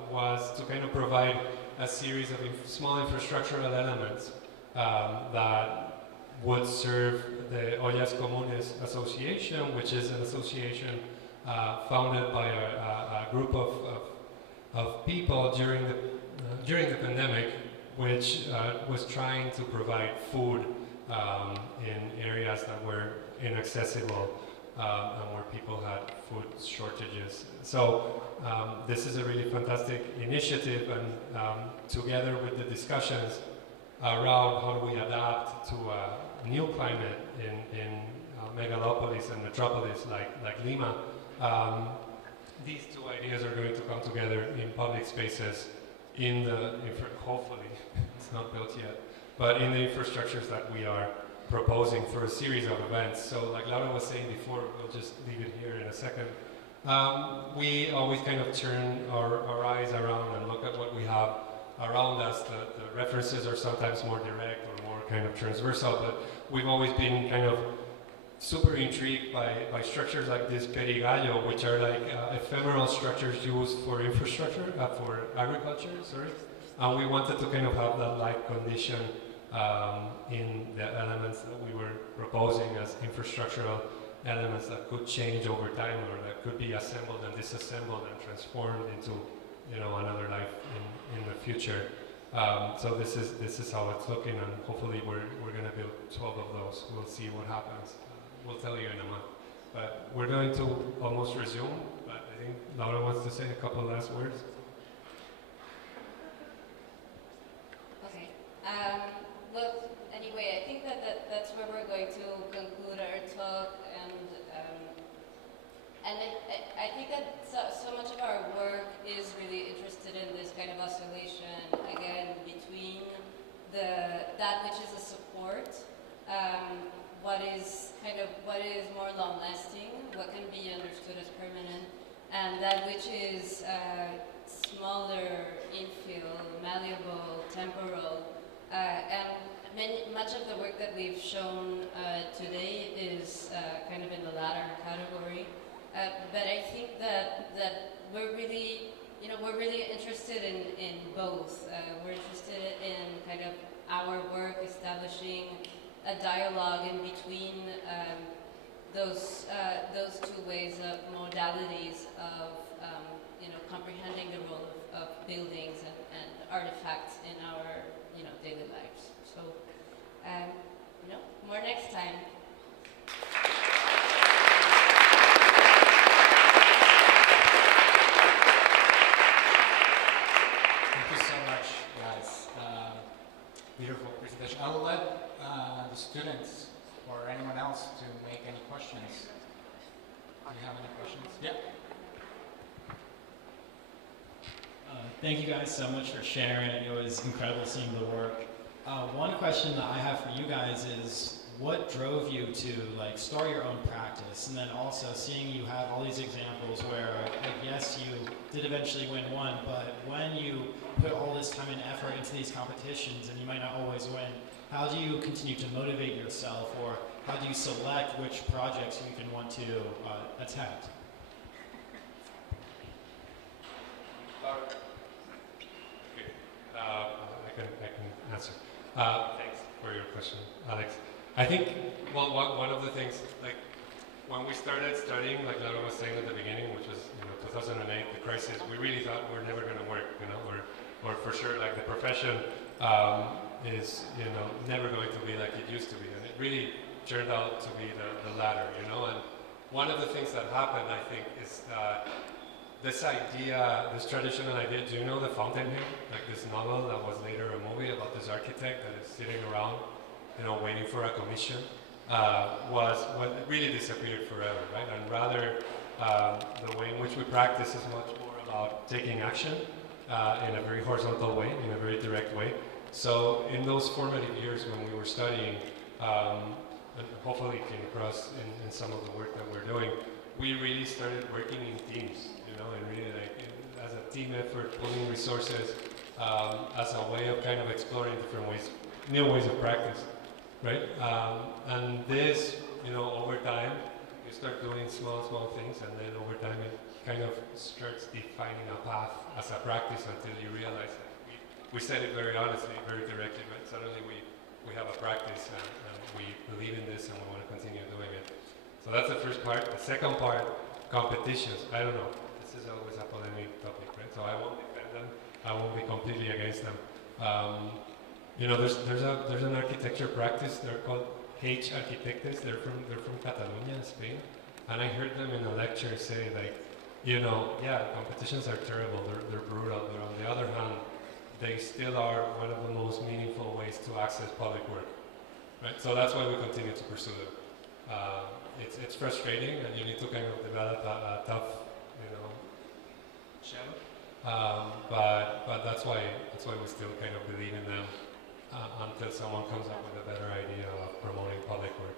was to kind of provide a series of small infrastructural elements that would serve the Ollas Comunes Association, which is an association founded by a group of people during the pandemic, which was trying to provide food in areas that were inaccessible and where people had food shortages. So this is a really fantastic initiative, and together with the discussions around how do we adapt to a new climate in megalopolis and metropolis like Lima, these two ideas are going to come together in public spaces in the, hopefully, it's not built yet, but in the infrastructures that we are proposing for a series of events. So like Laura was saying before, we'll just leave it here in a second. We always kind of turn our eyes around and look at what we have around us. The references are sometimes more direct or more kind of transversal, but we've always been kind of super intrigued by structures like this perigallo, which are like ephemeral structures used for infrastructure, for agriculture, sorry. And we wanted to kind of have that like condition in the elements that we were proposing as infrastructural elements that could change over time, or that could be assembled and disassembled and transformed into, you know, another life in the future. So this is how it's looking, and hopefully we're going to build 12 of those. We'll see what happens. We'll tell you in a month. But we're going to almost resume, but I think Laura wants to say a couple last words. Okay. Well, anyway, I think that's where we're going to conclude our talk, and I think that so much of our work is really interested in this kind of oscillation, again, between that which is a support, what is more long-lasting, what can be understood as permanent, and that which is smaller, infill, malleable, temporal, and much of the work that we've shown today is kind of in the latter category. But I think that we're really, we're really interested in both. We're interested in kind of our work establishing a dialogue in between those two ways of modalities of comprehending the role of buildings and artifacts in our daily lives. So more next time. Thank you so much, guys. Beautiful presentation. I will let the students or anyone else to make any questions. Do you have any questions? Yeah. Thank you guys so much for sharing. It was incredible seeing the work. One question that I have for you guys is, what drove you to start your own practice? And then also seeing you have all these examples where, yes, you did eventually win one, but when you put all this time and effort into these competitions and you might not always win, how do you continue to motivate yourself, or how do you select which projects you can want to attempt? I can answer. Thanks for your question, Alex. I think, well, one of the things, when we started studying, like Laura was saying at the beginning, which was 2008, the crisis, we really thought we're never going to work, or for sure, the profession is, never going to be like it used to be, and it really turned out to be the latter, and one of the things that happened, I think, is this idea, this traditional idea. Do you know The Fountainhead? This novel that was later a movie about this architect that is sitting around, waiting for a commission, was what really disappeared forever, right? And rather, the way in which we practice is much more about taking action in a very horizontal way, in a very direct way. So in those formative years when we were studying, and hopefully it came across in some of the work that we're doing, we really started working in teams, and really as a team effort, pulling resources as a way of kind of exploring different ways, new ways of practice, right? And this, over time, you start doing small things, and then over time it kind of starts defining a path as a practice until you realize that we said it very honestly, very directly, right? Suddenly we have a practice and we believe in this and we want to continue doing it. So that's the first part. The second part, competitions. I don't know. This is always a polemic topic, right? So I won't defend them. I won't be completely against them. There's an architecture practice. They're called H Arquitectes. They're from Catalonia, Spain. And I heard them in a lecture say competitions are terrible. They're brutal. But on the other hand, they still are one of the most meaningful ways to access public work, right? So that's why we continue to pursue them. It's frustrating, and you need to kind of develop a tough, shell. But that's why we still kind of believe in them until someone comes up with a better idea of promoting public work.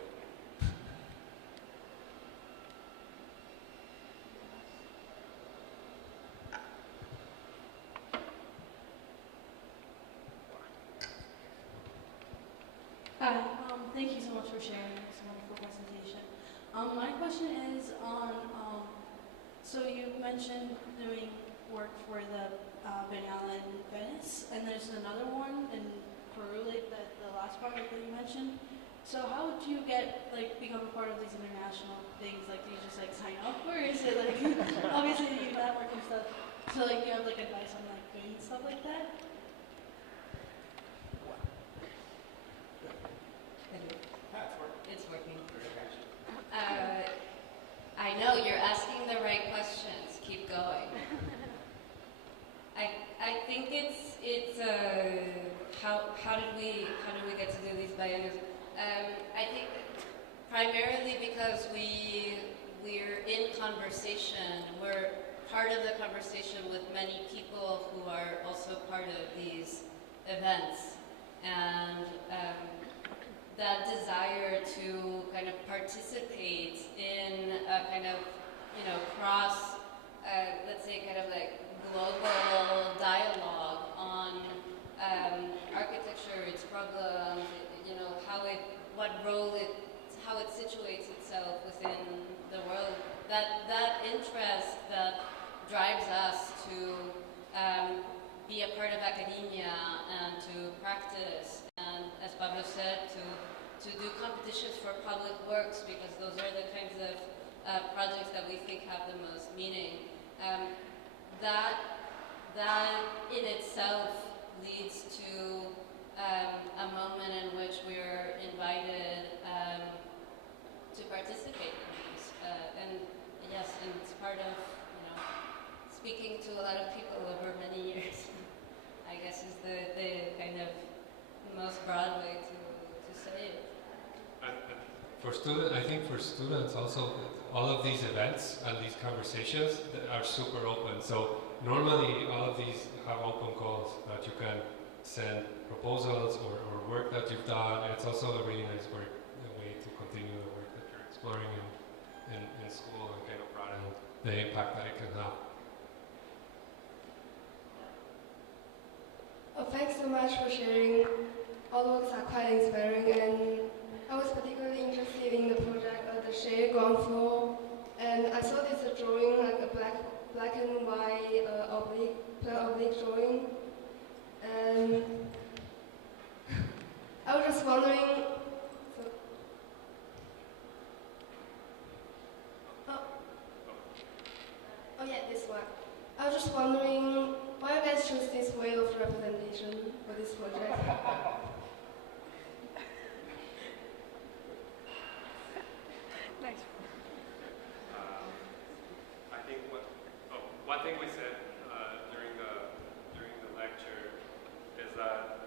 Hi, thank you so much for sharing this wonderful presentation. My question is on, so you mentioned doing work for the Biennale in Venice, and there's another one in Peru, the last part that you mentioned. So how would you become a part of these international things? Do you just sign up, or is it obviously you network and stuff, so you have advice on doing stuff like that? It's working. I know you're asking the right questions. Keep going. I think it's how did we get to do these biennials? I think primarily because we're in conversation. We're part of the conversation with many people who are also part of these events. and that desire to kind of participate in a kind of, you know, cross, let's say kind of like global dialogue on architecture, its problems, you know, what role how it situates itself within the world. That interest that drives us to be a part of academia and to practice, and as Pablo said, to do competitions for public works, because those are the kinds of projects that we think have the most meaning. That in itself leads to a moment in which we're invited to participate in these. And yes, and it's part of, you know, speaking to a lot of people over many years, I guess is the kind of most broad way to say it. I think for students also, all of these events and these conversations are super open. So normally all of these have open calls that you can send proposals or work that you've done. It's also a really nice way to continue the work that you're exploring in school and kind of broaden the impact that it can have. Thanks so much for sharing. All the works are quite inspiring, and I was particularly interested in the project of the shared ground floor. And I saw this drawing, like a black and white oblique drawing. And I was just wondering. Oh yeah, this one. I was just wondering why you guys choose this way of representation for this project. Nice. I think one thing we said during the lecture is that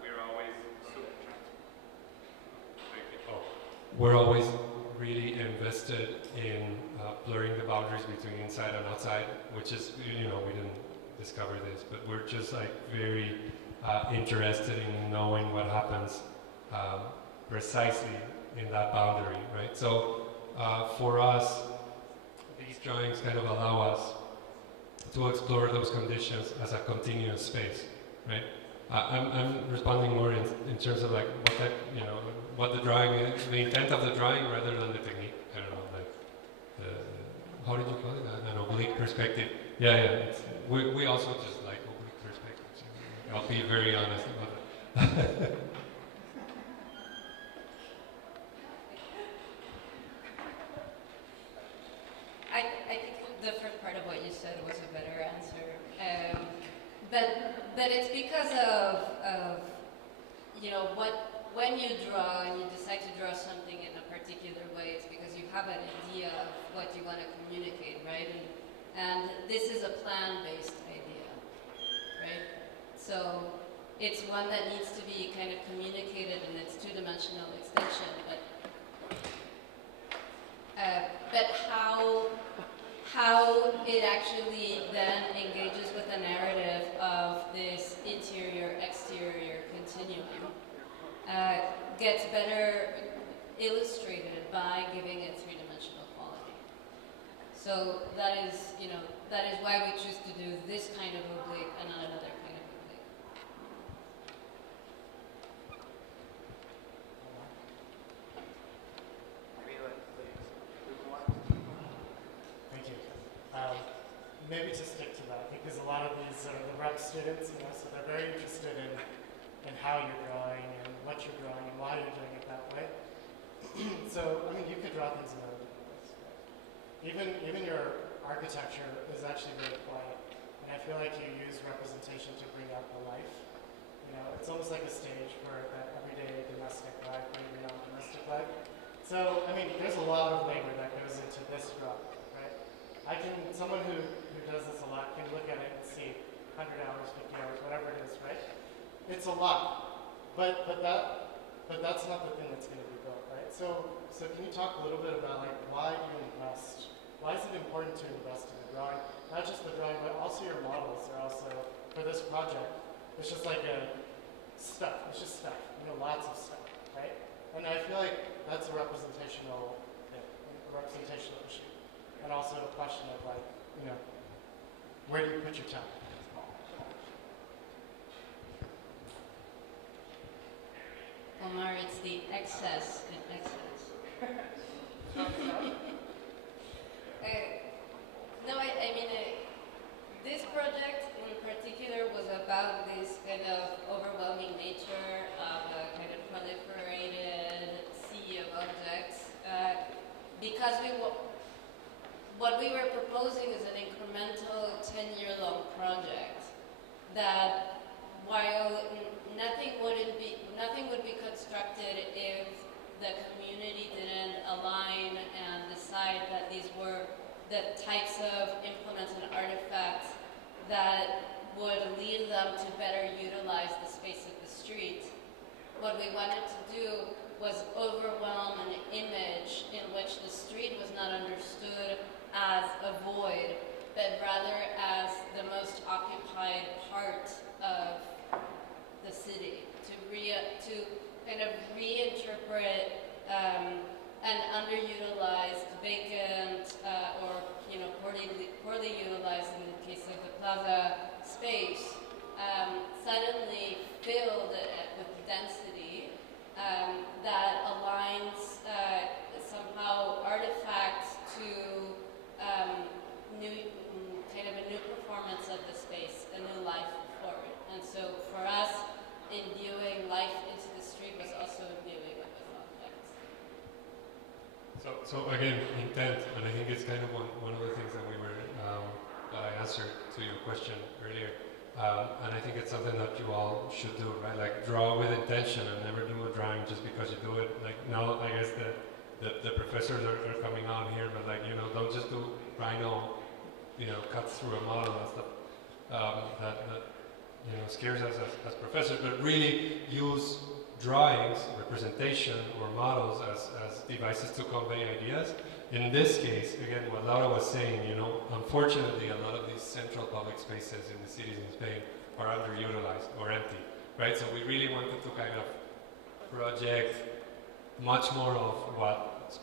we're always really invested in blurring the boundaries between inside and outside, which is, you know, we didn't discover this, but we're just like very interested in knowing what happens precisely in that boundary, right? So for us, these drawings kind of allow us to explore those conditions as a continuous space, right? I'm responding more in terms of like what that, you know, what the drawing is, the intent of the drawing rather than the technique. I don't know, like how did you call it? An oblique perspective. Yeah. We also just like oblique perspectives. I'll be very honest about it. I think the first part of what you said was a better answer. But it's because of you know, when you draw and you decide to draw something in a particular way, it's because you have an idea of what you want to communicate, right? And this is a plan-based idea, right? So it's one that needs to be kind of communicated in its two-dimensional extension, but how it actually then engages with the narrative of this interior-exterior continuum gets better illustrated by giving it three-dimensional quality. So that is, you know, that is why we choose to do this kind of oblique and not another kind of oblique. Thank you. Maybe to stick to that, because a lot of these are the rep students, you know, so they're very interested in how you're drawing and what you're drawing and why you're doing it that way. So, I mean, you could draw things in other different ways. Right? Even your architecture is actually very quiet, and I feel like you use representation to bring out the life. You know, it's almost like a stage for that everyday domestic life, or even non-domestic life. So, I mean, there's a lot of labor that goes into this drawing, right? Someone who does this a lot can look at it and see 100 hours, 50 hours, whatever it is, right? It's a lot, but that's not the thing that's going to be built, right? So can you talk a little bit about like why you invest? Why is it important to invest in the drawing? Not just the drawing, but also your models are also for this project. It's just like stuff. It's just stuff. You know, lots of stuff, right? And I feel like that's a representational thing, a representational issue, and also a question of like, you know, where do you put your time? Omar, it's the excess in excess. I mean, this project in particular was about this kind of overwhelming nature of a kind of proliferated sea of objects, because what we were proposing is an incremental 10-year-long project that, while nothing would be constructed if the community didn't align and decide that these were the types of implements and artifacts that would lead them to better utilize the space of the street. What we wanted to do was overwhelm an image in which the street was not understood as a void, but rather as the most occupied part of the city, to kind of reinterpret an underutilized, vacant, or poorly utilized, in the case of the plaza space, suddenly filled with density that aligns somehow artifacts to a new performance of the space, a new life for it. And so for us, imbuing life into the street was also imbuing it with objects. So again, intent, and I think it's kind of one of the things that we were, that I answered to your question earlier. And I think it's something that you all should do, right? Like draw with intention and never do a drawing just because you do it. Like now, I guess the professors are coming on here, but like, you know, don't just do rhino, you know, cuts through a model and stuff that you know, scares us as professors, but really use drawings, representation, or models as devices to convey ideas. In this case, again, what Laura was saying, you know, unfortunately, a lot of these central public spaces in the cities in Spain are underutilized or empty, right? So we really wanted to kind of project much more of what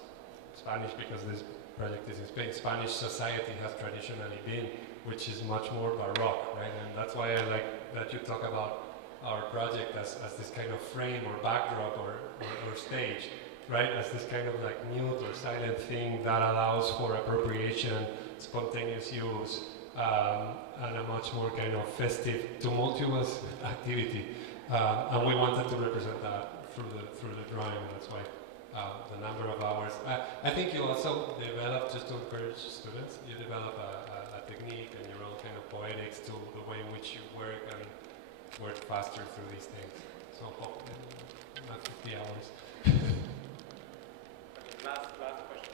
Spanish, because this project is in Spain, Spanish society has traditionally been, which is much more baroque, right? And that's why I like that you talk about our project as this kind of frame or backdrop or stage, right? As this kind of like mute or silent thing that allows for appropriation, spontaneous use, and a much more kind of festive, tumultuous activity. And we wanted to represent that through the drawing, and that's why the number of hours. I think you also develop, just to encourage students, you develop a technique and your own kind of poetics to the way in which you work and work faster through these things. So not 50 hours. Last question.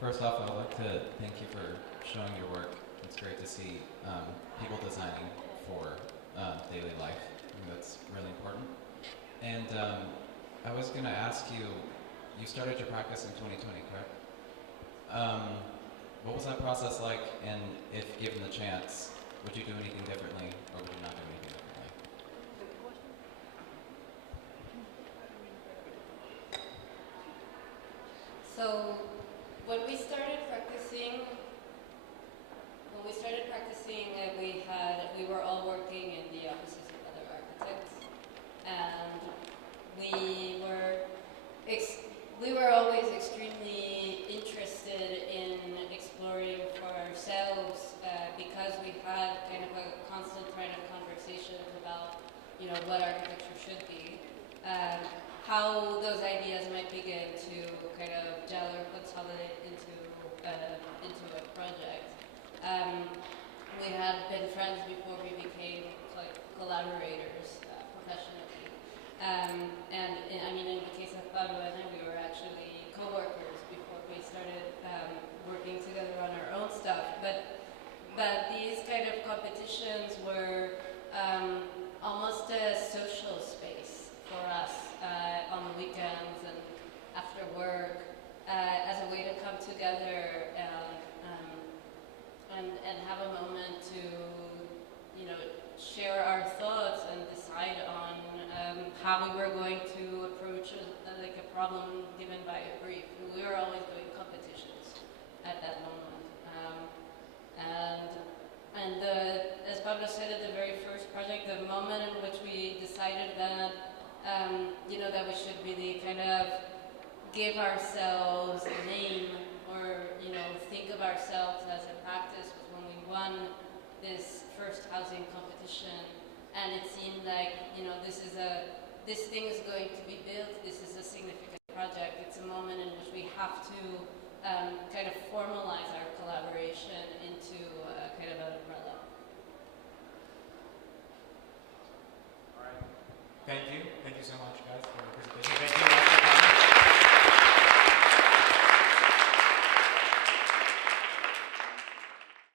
First off, I'd like to thank you for showing your work. It's great to see people designing for daily life. I think that's really important. And I was going to ask you, you started your practice in 2020, correct? What was that process like, and if given the chance, would you do anything differently, or would you not do anything differently? So when we started practicing, we were all working in the offices of other architects, and we were always extremely interested in exploring for ourselves, because we had kind of a constant thread of conversation about, you know, what architecture should be, how those ideas might begin to kind of gel or consolidate into a project. We had been friends before we became like collaborators professionally. And I mean, in the case of Pablo and I, we were actually co give ourselves a name or, think of ourselves as a practice was when we won this first housing competition, and it seemed like, this thing is going to be built, this is a significant project, it's a moment in which we have to kind of